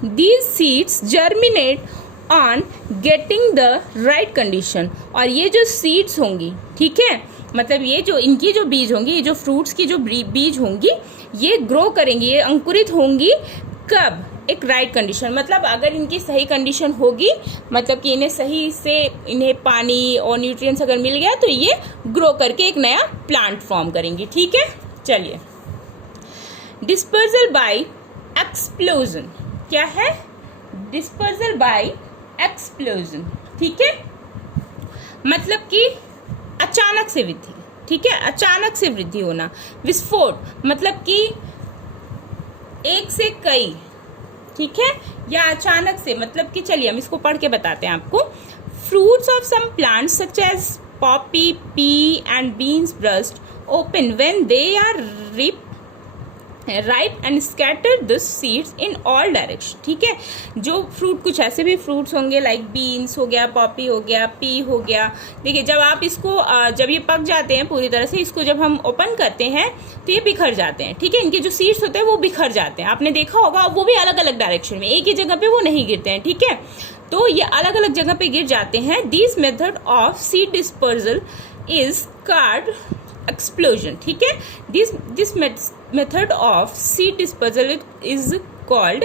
These seeds germinate on getting the right condition, और ये जो सीड्स होंगी, ठीक है, मतलब ये जो इनकी जो बीज होंगी, ये जो फ्रूट्स की जो बीज होंगी, ये ग्रो करेंगी, ये अंकुरित होंगी कब? एक राइट कंडीशन, मतलब अगर इनकी सही कंडीशन होगी, मतलब कि इन्हें सही से इन्हें पानी और न्यूट्रिएंट्स अगर मिल गया तो ये ग्रो करके एक नया प्लांट फॉर्म करेंगी, ठीक है। चलिए, डिस्पर्सल बाय एक्सप्लोजन, क्या है? डिस्पर्सल बाय एक्सप्लोजन, ठीक है, मतलब कि अचानक से वृद्धि, ठीक है, अचानक से वृद्धि होना। विस्फोट मतलब कि एक से कई, ठीक है, या अचानक से मतलब कि, चलिए हम इसको पढ़ के बताते हैं आपको। Fruits of some plants such as poppy, pea and beans burst open when they are ripe and scatter the seeds in all direction, ठीक है। जो फ्रूट, कुछ ऐसे भी फ्रूट्स होंगे लाइक बीन्स हो गया, पॉपी हो गया, पी हो गया, देखिए जब आप इसको जब ये पक जाते हैं पूरी तरह से, इसको जब हम ओपन करते हैं तो ये बिखर जाते हैं, ठीक है, इनके जो सीड्स होते हैं वो बिखर जाते हैं, आपने देखा होगा, वो भी अलग अलग डायरेक्शन में, एक ही जगह पे वो नहीं गिरते हैं, ठीक है, तो ये अलग अलग जगह पे गिर जाते हैं। This method of seed dispersal is called explosion, ठीक है, this method of seed dispersal is called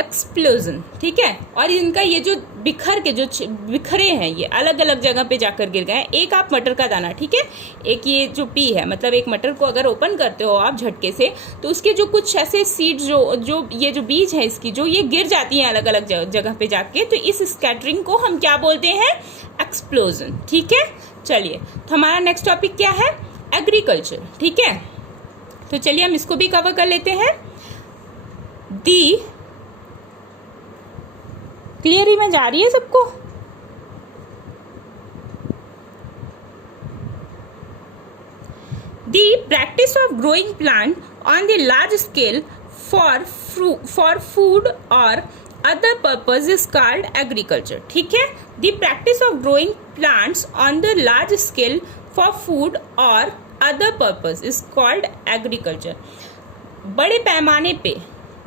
explosion, ठीक है। और इनका ये जो बिखर के जो बिखरे हैं, ये अलग अलग जगह पे जाकर गिर गए। एक आप मटर का दाना, ठीक है, एक ये जो पी है, मतलब एक मटर को अगर ओपन करते हो आप झटके से तो उसके जो कुछ ऐसे सीड जो ये जो बीज है इसकी, जो ये गिर जाती हैं अलग अलग जगह पे जाके, तो इस स्कैटरिंग को हम क्या बोलते हैं? एक्सप्लोजन, ठीक है। चलिए, तो हमारा नेक्स्ट टॉपिक क्या है? एग्रीकल्चर, ठीक है, तो चलिए हम इसको भी कवर कर लेते हैं। दी क्लियर ही में जा रही है सबको? The practice of growing plant on the large scale for food or other purpose is called agriculture, ठीक है। The practice of growing plants on the large scale for food or other purpose is called agriculture। बड़े पैमाने पे,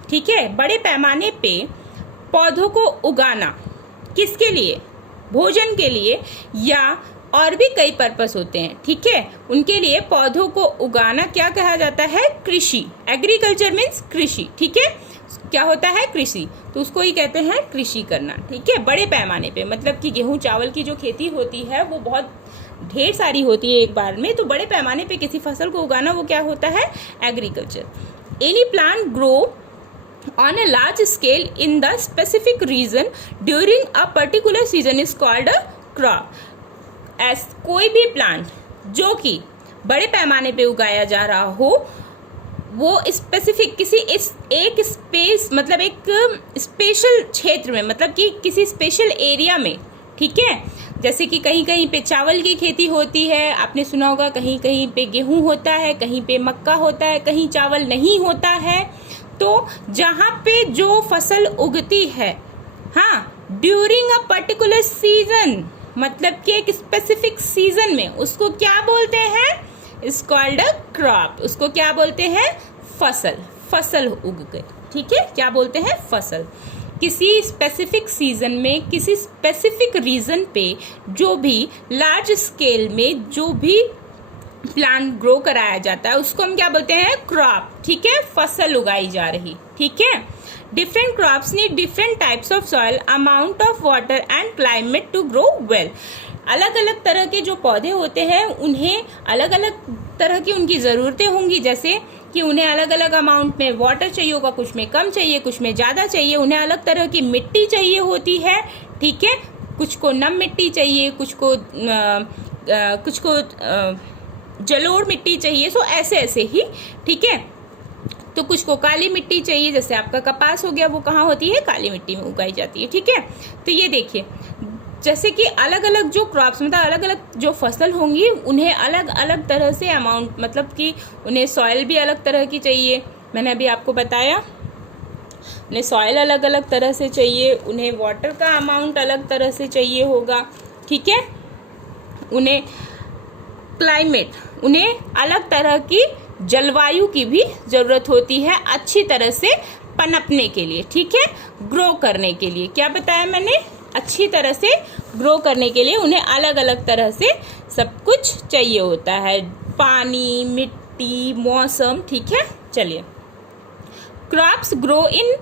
ठीक है, बड़े पैमाने पे पौधों को उगाना किसके लिए? भोजन के लिए, या और भी कई पर्पस होते हैं, ठीक है, उनके लिए पौधों को उगाना क्या कहा जाता है? कृषि। एग्रीकल्चर मीन्स कृषि, ठीक है, क्या होता है? कृषि, तो उसको ही कहते हैं कृषि करना, ठीक है। बड़े पैमाने पे मतलब कि गेहूं चावल की जो खेती होती है वो बहुत ढेर सारी होती है एक बार में, तो बड़े पैमाने पे किसी फसल को उगाना वो क्या होता है? Agriculture. Any plant grow on a large scale in the specific region during a particular season is called a crop। कोई भी प्लांट जो कि बड़े पैमाने पे उगाया जा रहा हो वो स्पेसिफिक किसी एक स्पेस मतलब एक स्पेशल क्षेत्र में, मतलब कि किसी स्पेशल एरिया में, ठीक है। जैसे कि कहीं कहीं पे चावल की खेती होती है, आपने सुना होगा, कहीं कहीं पे गेहूं होता है, कहीं पे मक्का होता है, कहीं चावल नहीं होता है। तो जहाँ पे जो फसल उगती है, हाँ, ड्यूरिंग अ पर्टिकुलर सीजन, मतलब कि एक स्पेसिफिक सीजन में, उसको क्या बोलते हैं? Is called a crop. उसको क्या बोलते हैं? फसल। फसल उग गई, ठीक है, क्या बोलते हैं? फसल। किसी स्पेसिफिक सीजन में, किसी स्पेसिफिक रीजन पे जो भी लार्ज स्केल में जो भी प्लांट ग्रो कराया जाता है, उसको हम क्या बोलते हैं? क्रॉप, ठीक है, फसल उगाई जा रही, ठीक है। Different crops need different types of soil, amount of water and climate to grow well. अलग अलग तरह के जो पौधे होते हैं, उन्हें अलग अलग तरह की उनकी ज़रूरतें होंगी, जैसे कि उन्हें अलग अलग अमाउंट में वाटर चाहिए होगा, कुछ में कम चाहिए, कुछ में ज़्यादा चाहिए। उन्हें अलग तरह की मिट्टी चाहिए होती है, ठीक है, कुछ को नम मिट्टी चाहिए, कुछ को जलोढ़ मिट्टी चाहिए। सो ऐसे ऐसे ही, ठीक है। तो कुछ को काली मिट्टी चाहिए, जैसे आपका कपास हो गया, वो कहाँ होती है? काली मिट्टी में उगाई जाती है, ठीक है। तो ये देखिए, जैसे कि अलग अलग जो क्रॉप्स, मतलब अलग अलग जो फसल होंगी, उन्हें अलग अलग तरह से अमाउंट, मतलब कि उन्हें सॉइल भी अलग तरह की चाहिए, मैंने अभी आपको बताया, उन्हें सॉइल अलग अलग तरह से चाहिए, उन्हें वाटर का अमाउंट अलग तरह से चाहिए होगा, ठीक है। उन्हें क्लाइमेट, उन्हें अलग तरह की जलवायु की भी जरूरत होती है अच्छी तरह से पनपने के लिए, ठीक है, ग्रो करने के लिए। क्या बताया मैंने? अच्छी तरह से ग्रो करने के लिए उन्हें अलग अलग तरह से सब कुछ चाहिए होता है, पानी, मिट्टी, मौसम, ठीक है। चलिए, crops grow in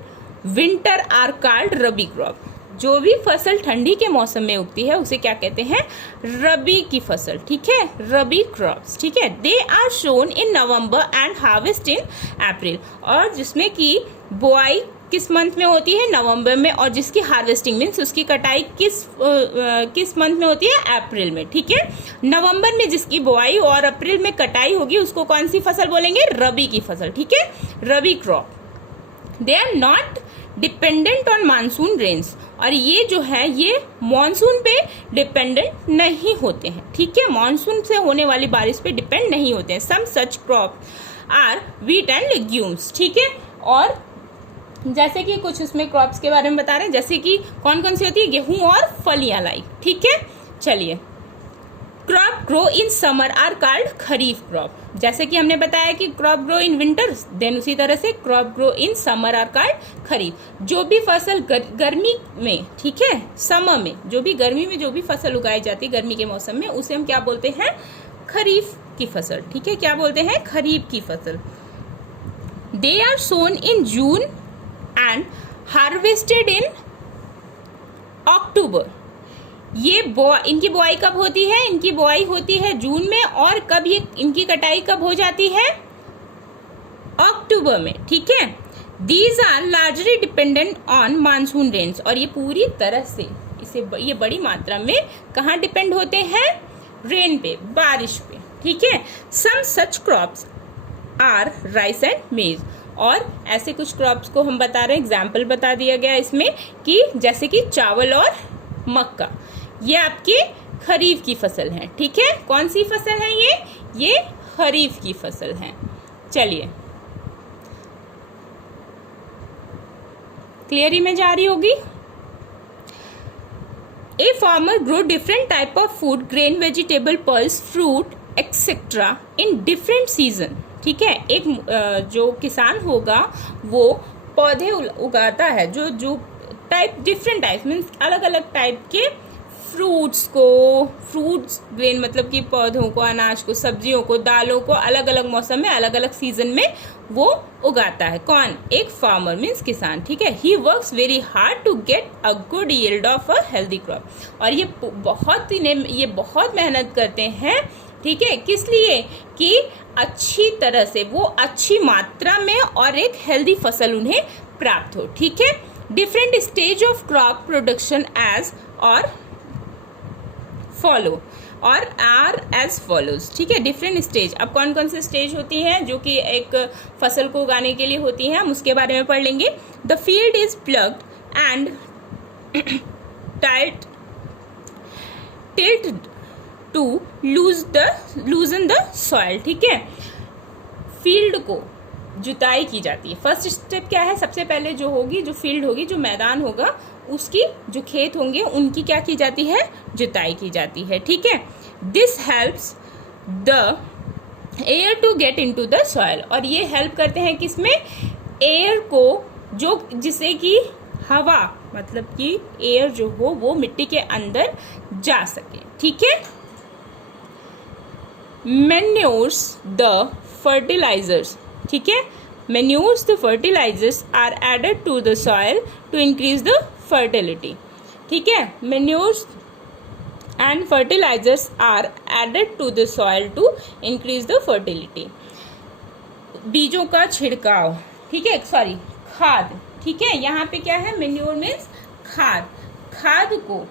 winter are called rabi crop. जो भी फसल ठंडी के मौसम में उगती है उसे क्या कहते हैं? रबी की फसल, ठीक है, रबी क्रॉप्स, ठीक है। They are sown in November and harvest in April, और जिसमें कि बुआई किस मंथ में होती है? नवंबर में, और जिसकी हार्वेस्टिंग मीन्स उसकी कटाई किस मंथ में होती है? अप्रैल में, ठीक है। नवंबर में जिसकी बुआई और अप्रैल में कटाई होगी, उसको कौन सी फसल बोलेंगे? रबी की फसल, ठीक है, rabi crop. They are not dependent on monsoon rains, और ये जो है ये मानसून पे डिपेंडेंट नहीं होते हैं, ठीक है, मानसून से होने वाली बारिश पे डिपेंड नहीं होते हैं। Some such crop are wheat and legumes, ठीक है। और जैसे कि कुछ उसमें क्रॉप्स के बारे में बता रहे हैं, जैसे कि कौन कौन सी होती है? गेहूं और फलियां लाई, ठीक है। चलिए, crop grow in summer are called kharif crop. जैसे कि हमने बताया कि crop grow in winter, then उसी तरह से crop grow in summer are called kharif. जो भी फसल गर्मी में, ठीक है, समर में, जो भी गर्मी में जो भी फसल उगाई जाती है गर्मी के मौसम में, उसे हम क्या बोलते हैं? खरीफ की फसल, ठीक है, क्या बोलते हैं? खरीफ की फसल। They are sown in June and harvested in October. ये इनकी बुआई कब होती है? इनकी बुआई होती है जून में, और कब ये इनकी कटाई कब हो जाती है? अक्टूबर में, ठीक है। These are largely dependent on monsoon rains, और ये पूरी तरह से ये बड़ी मात्रा में कहाँ डिपेंड होते हैं? रेन पे, बारिश पे, ठीक है। Some such crops are rice and maize, और ऐसे कुछ क्रॉप्स को हम बता रहे हैं, एग्जाम्पल बता दिया गया इसमें कि जैसे कि चावल और मक्का, ये आपकी खरीफ की फसल है, ठीक है। कौन सी फसल है ये खरीफ की फसल है। चलिए, क्लियर में जा रही होगी। A farmer grow different type of food, grain, vegetable, pulse, fruit etcetera in different season, ठीक है। एक जो किसान होगा वो पौधे उगाता है, जो टाइप, डिफरेंट टाइप मीन्स अलग अलग टाइप के फ्रूट्स, ग्रेन मतलब कि पौधों को, अनाज को, सब्जियों को, दालों को अलग अलग मौसम में, अलग अलग सीजन में वो उगाता है। कौन? एक फार्मर मीन्स किसान, ठीक है। He works very hard to get a good yield of a healthy crop, और ये बहुत मेहनत करते हैं, ठीक है, किस लिए? कि अच्छी तरह से, वो अच्छी मात्रा में और एक हेल्दी फसल उन्हें प्राप्त हो, ठीक है। Different stage of crop production as और फॉलो और आर एज फॉलोज, ठीक है। डिफरेंट स्टेज, अब कौन कौन से स्टेज होती हैं जो कि एक फसल को उगाने के लिए होती हैं, हम उसके बारे में पढ़ लेंगे। The field is ploughed and tight tilt to loosen the soil, ठीक है। फील्ड को जुताई की जाती है। फर्स्ट स्टेप क्या है, सबसे पहले जो होगी, जो फील्ड होगी, जो मैदान होगा, उसकी जो खेत होंगे उनकी क्या की जाती है, जुताई की जाती है, ठीक है। This helps the air to get into the soil, और ये हेल्प करते हैं किसमें, एयर को, जो जिससे कि हवा, मतलब कि एयर जो हो वो मिट्टी के अंदर जा सके, ठीक है। मैन्योर्स द फर्टिलाइजर्स, ठीक है। Manures the fertilisers are added to the soil to increase the fertility, ठीक है। Manures and fertilisers are added to the soil to increase the fertility. बीजों का छिड़काव, ठीक है, सॉरी खाद, ठीक है। यहाँ पे क्या है, मैन्योर मीन्स खाद, खाद को,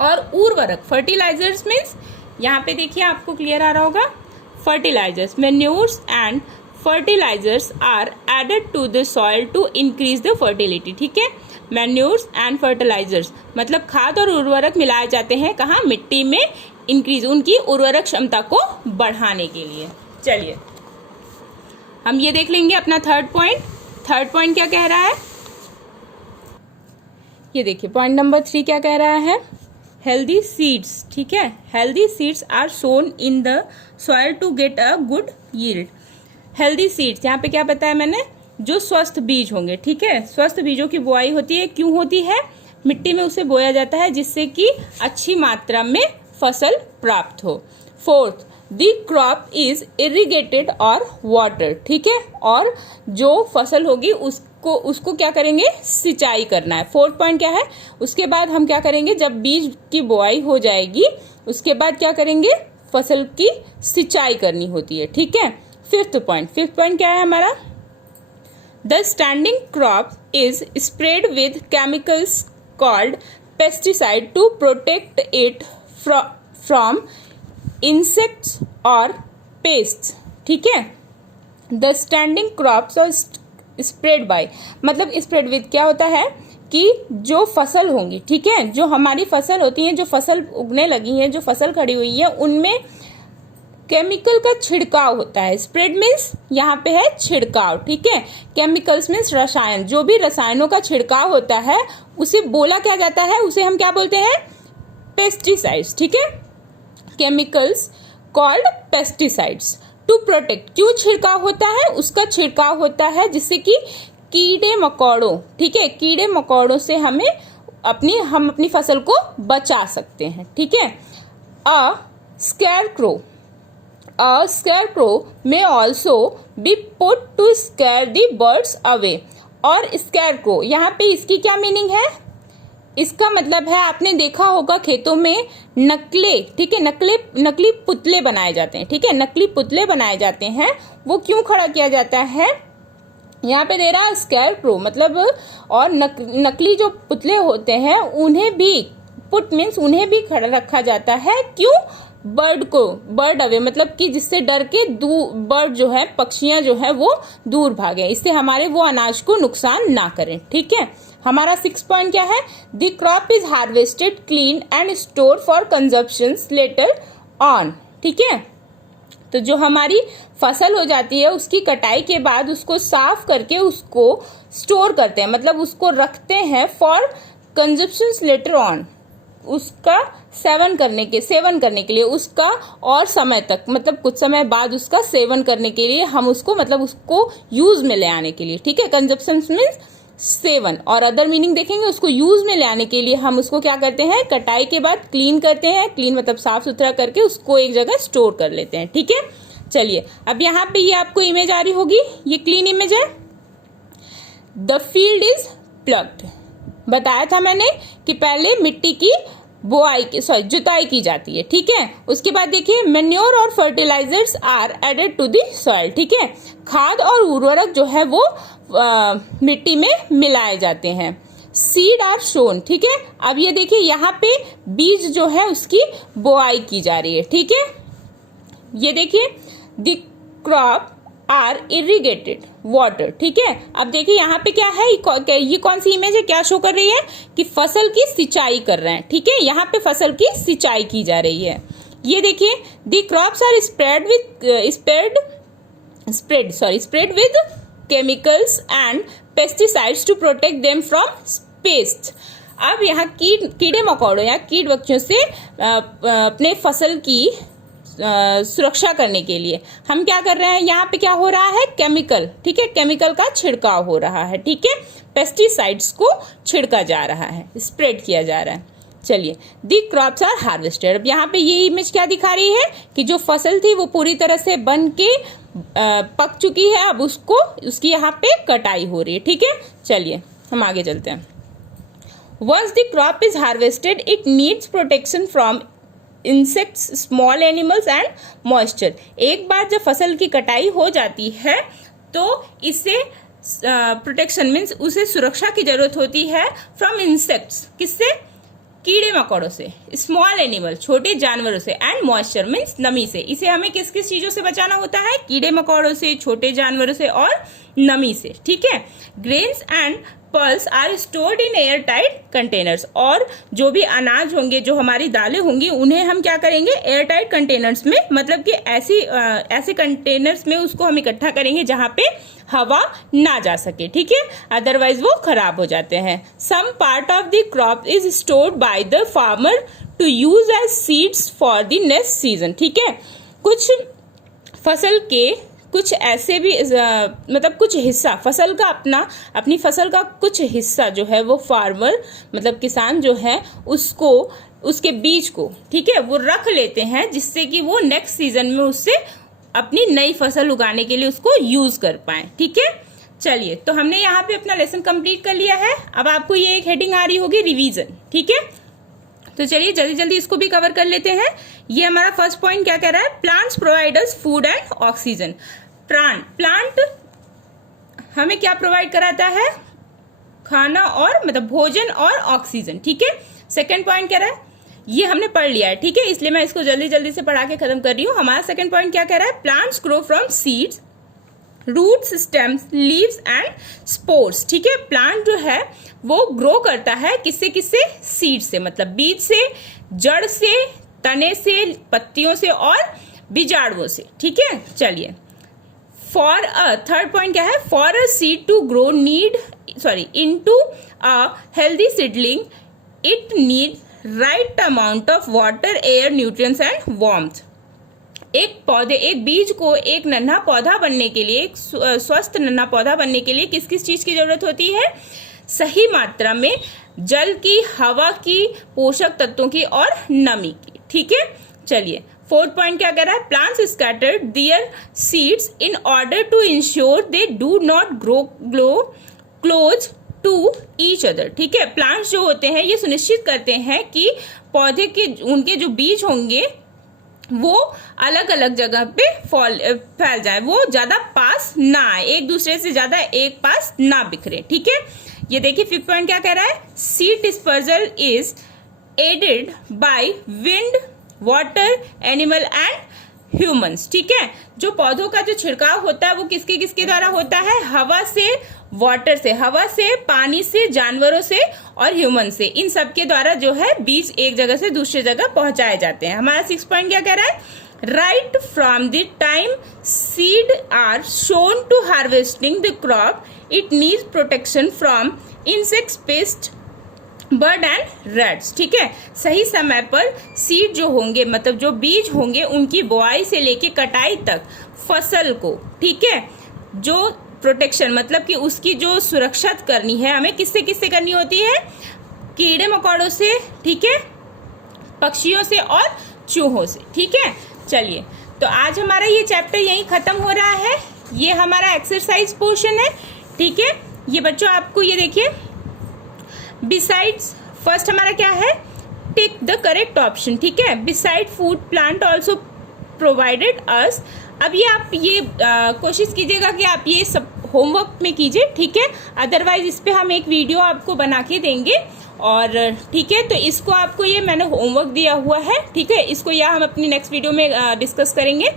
और उर्वरक फर्टिलाइजर्स मीन्स, यहाँ पे देखिए आपको क्लियर आ रहा होगा, fertilisers, manures and fertilisers are added to the soil to increase the fertility, ठीक है। मैन्योर्स एंड फर्टिलाइजर्स मतलब खाद और उर्वरक मिलाए जाते हैं कहाँ, मिट्टी में, इंक्रीज, उनकी उर्वरक क्षमता को बढ़ाने के लिए। चलिए हम ये देख लेंगे अपना थर्ड पॉइंट क्या कह रहा है, ये देखिए पॉइंट नंबर 3 क्या कह रहा है, हेल्दी सीड्स, ठीक है। Healthy seeds are sown in the soil to get a good yield. Healthy seeds, यहाँ पे क्या बताया मैंने, जो स्वस्थ बीज होंगे, ठीक है। स्वस्थ बीजों की बुआई होती है, क्यों होती है, मिट्टी में उसे बोया जाता है जिससे कि अच्छी मात्रा में फसल प्राप्त हो। Fourth, the crop is irrigated और वाटर, ठीक है, और जो फसल होगी उसको क्या करेंगे, सिंचाई करना है। फोर्थ पॉइंट क्या है, उसके बाद हम क्या करेंगे, जब बीज की बुआई हो जाएगी उसके बाद क्या करेंगे, फसल की सिंचाई करनी होती है, ठीक है। फिफ्थ पॉइंट क्या है हमारा, the standing crop is sprayed with chemicals called pesticide to protect it from insects और पेस्ट्स, ठीक है। द स्टैंडिंग क्रॉप्स और स्प्रेड बाय, मतलब स्प्रेड विद क्या होता है कि जो फसल होंगी, ठीक है, जो हमारी फसल होती है, जो फसल उगने लगी है, जो फसल खड़ी हुई है, उनमें केमिकल का छिड़काव होता है। स्प्रेड मीन्स यहाँ पे है छिड़काव, ठीक है। केमिकल्स मीन्स रसायन, जो भी रसायनों का छिड़काव होता है उसे बोला क्या जाता है, उसे हम क्या बोलते हैं, पेस्टिसाइड्स, ठीक है। Chemicals called pesticides to protect, क्यों छिड़काव होता है, उसका छिड़काव होता है जिससे कि कीड़े मकोड़ों, ठीक है, कीड़े मकोड़ों से हम अपनी फसल को बचा सकते हैं, ठीक है। अ scarecrow may also be put to scare the birds away, और scarecrow यहाँ पे इसकी क्या मीनिंग है, इसका मतलब है, आपने देखा होगा खेतों में नकले, ठीक है, नकली पुतले बनाए जाते हैं, ठीक है, नकली पुतले बनाए जाते हैं, वो क्यों खड़ा किया जाता है, यहाँ पे दे रहा है स्केयरक्रो मतलब, और नकली जो पुतले होते हैं उन्हें भी, पुट मीन्स उन्हें भी खड़ा रखा जाता है, क्यों, बर्ड अवे मतलब कि जिससे डर के बर्ड जो है, पक्षियां जो है वो दूर भागे, इससे हमारे वो अनाज को नुकसान ना करें, ठीक है। हमारा 6 पॉइंट क्या है, the crop is harvested, clean and store for consumption later on, ठीक है। तो जो हमारी फसल हो जाती है उसकी कटाई के बाद उसको साफ करके उसको स्टोर करते हैं, मतलब उसको रखते हैं फॉर कंजप्शन लेटर ऑन, उसका सेवन करने के लिए, उसका और समय तक, मतलब कुछ समय बाद उसका सेवन करने के लिए हम उसको, मतलब उसको यूज में ले आने के लिए, ठीक है। कंजप्शन मीन्स सेवन, और अदर मीनिंग देखेंगे, उसको यूज में ले आने के लिए हम उसको क्या करते हैं, कटाई के बाद क्लीन करते हैं, क्लीन मतलब साफ सुथरा करके उसको एक जगह स्टोर कर लेते हैं, ठीक है। चलिए अब यहाँ पे ये आपको इमेज आ रही होगी, ये क्लीन इमेज है। द फील्ड इज प्लग्ड, बताया था मैंने कि पहले मिट्टी की जुताई की जाती है, ठीक है। उसके बाद देखिए मैन्योर और fertilisers are added to the soil, ठीक है, खाद और उर्वरक जो है वो मिट्टी में मिलाए जाते हैं। सीड आर शोन, ठीक है। अब ये देखिए यहाँ पे बीज जो है उसकी बुआई की जा रही है, ठीक है। ये देखिए the crop are irrigated water. ठीक है, अब देखिए यहाँ पे क्या है, ये कौन सी इमेज है, क्या शो कर रही है कि फसल की सिंचाई कर रहे हैं। ठीक है, यहाँ पे फसल की सिंचाई की जा रही है। ये देखिए, the crops are sprayed with chemicals and pesticides to protect them from pest. अब यहाँ कीड़े मकोड़ों या कीट बच्चों से अपने फसल की सुरक्षा करने के लिए हम क्या कर रहे हैं, यहाँ पे क्या हो रहा है, केमिकल। ठीक है, केमिकल का छिड़काव हो रहा है। ठीक है, पेस्टिसाइड्स को छिड़का जा रहा है, स्प्रेड किया जा रहा है। चलिए, दी क्रॉप्स आर हार्वेस्टेड। अब यहाँ पे ये इमेज क्या दिखा रही है कि जो फसल थी वो पूरी तरह से बन के पक चुकी है, अब उसकी यहाँ पे कटाई हो रही है। ठीक है, चलिए हम आगे चलते हैं। Once the crop is harvested, it needs protection from insects, small animals and moisture. एक बार जब फसल की कटाई हो जाती है तो इससे प्रोटेक्शन मीन्स उसे सुरक्षा की जरूरत होती है फ्रॉम इंसेक्ट्स, किससे, कीड़े मकोड़ों से, स्मॉल एनिमल छोटे जानवरों से, एंड मॉइस्चर मीन्स नमी से। इसे हमें किस किस चीजों से बचाना होता है, कीड़े मकोड़ों से, छोटे जानवरों से और नमी से। ठीक है, grains and pulse are stored in airtight containers. और जो भी अनाज होंगे, जो हमारी दालें होंगी, उन्हें हम क्या करेंगे, एयर टाइट कंटेनर्स में, मतलब कि ऐसे कंटेनर्स में उसको हम इकट्ठा करेंगे जहां पे हवा ना जा सके। ठीक है, अदरवाइज वो खराब हो जाते हैं। Some part of the crop is stored by the farmer to use as seeds for the next season. ठीक है, कुछ फसल के कुछ ऐसे भी मतलब कुछ हिस्सा फसल का अपनी फसल का कुछ हिस्सा जो है वो फार्मर मतलब किसान जो है उसको उसके बीज को, ठीक है, वो रख लेते हैं जिससे कि वो नेक्स्ट सीजन में उससे अपनी नई फसल उगाने के लिए उसको यूज कर पाए। ठीक है, चलिए, तो हमने यहाँ पे अपना लेसन कंप्लीट कर लिया है। अब आपको ये एक हेडिंग आ रही होगी, रिवीजन। ठीक है, तो चलिए जल्दी जल्दी इसको भी कवर कर लेते हैं। ये हमारा फर्स्ट पॉइंट क्या कह रहा है, plants provide us food and oxygen. Plant हमें क्या प्रोवाइड कराता है, खाना और मतलब भोजन और ऑक्सीजन। ठीक है, सेकंड पॉइंट क्या रहा है, ये हमने पढ़ लिया है। ठीक है, इसलिए मैं इसको जल्दी जल्दी से पढ़ा के खत्म कर रही हूँ। हमारा सेकंड पॉइंट क्या कह रहा है, plants grow from seeds, roots, stems, leaves and spores. ठीक है, प्लांट जो है वो ग्रो करता है किससे किससे, सीड से मतलब बीज से, जड़ से, तने से, पत्तियों से और बीजाणुओं से। ठीक है, चलिए, फॉर अ थर्ड पॉइंट क्या है, for a seed to grow into a healthy seedling it need right amount of water, air, nutrients and warmth. एक बीज को एक नन्हा पौधा बनने के लिए, एक स्वस्थ नन्हा पौधा बनने के लिए किस किस चीज की जरूरत होती है, सही मात्रा में जल की, हवा की, पोषक तत्वों की और नमी की। ठीक है, चलिए, फोर्थ पॉइंट क्या कह रहा है, plants scattered their seeds in order to ensure they do not grow close to each other. ठीक है, प्लांट्स जो होते हैं ये सुनिश्चित करते हैं कि पौधे के उनके जो बीज होंगे वो अलग अलग जगह पे फैल जाए, वो ज्यादा पास ना आए, एक दूसरे से ज्यादा एक पास ना बिखरे। ठीक है, ये देखिए फिफ्थ पॉइंट क्या कह रहा है, seed dispersal is aided by wind, water, animal and humans. ठीक है, जो पौधों का जो छिड़काव होता है वो किसके किसके द्वारा होता है, हवा से, वाटर से, हवा से, पानी से, जानवरों से और ह्यूमन से, इन सब के द्वारा जो है बीज एक जगह से दूसरी जगह पहुंचाए जाते हैं। हमारा सिक्स पॉइंट क्या कह रहा है, right from the time seed are sown to harvesting the crop it needs protection from insects, pest, bird and rats. ठीक है, सही समय पर सीड जो होंगे मतलब जो बीज होंगे उनकी बुआई से लेके कटाई तक फसल को, ठीक है, जो प्रोटेक्शन मतलब कि उसकी जो सुरक्षा करनी है हमें किससे किससे करनी होती है, कीड़े मकोड़ों से, ठीक है, पक्षियों से और चूहों से। ठीक है, चलिए, तो आज हमारा ये चैप्टर यहीं खत्म हो रहा है। ये हमारा एक्सरसाइज पोर्शन है। ठीक है, ये बच्चों आपको ये देखिए, बिसाइड्स फर्स्ट हमारा क्या है, टिक द करेक्ट ऑप्शन। ठीक है, beside food plant also provided अस। अब ये आप ये कोशिश कीजिएगा कि आप ये सब होमवर्क में कीजिए। ठीक है, अदरवाइज इस पे हम एक वीडियो आपको बना के देंगे और ठीक है, तो इसको आपको ये मैंने होमवर्क दिया हुआ है। ठीक है, इसको या हम अपनी नेक्स्ट वीडियो में डिस्कस करेंगे।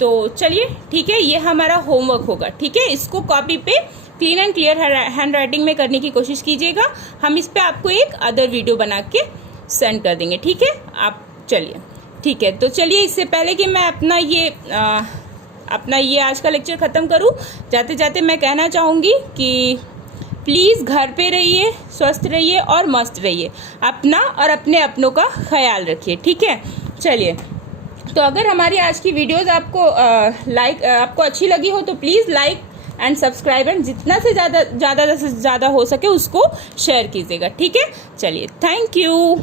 तो चलिए ठीक है, ये हमारा होमवर्क होगा। ठीक है, इसको कॉपी पे clean and clear handwriting में करने की कोशिश कीजिएगा। हम इस पे आपको एक अदर वीडियो बना के सेंड कर देंगे। ठीक है, आप चलिए ठीक है। तो चलिए, इससे पहले कि मैं अपना ये आज का लेक्चर ख़त्म करूं, जाते जाते मैं कहना चाहूँगी कि प्लीज़ घर पे रहिए, स्वस्थ रहिए और मस्त रहिए। अपना और अपने अपनों का ख्याल रखिए। ठीक है, चलिए। तो अगर हमारी आज की वीडियोस आपको अच्छी लगी हो तो please like and subscribe and जितना से ज़्यादा से ज़्यादा हो सके उसको शेयर कीजिएगा। ठीक है, चलिए, थैंक यू।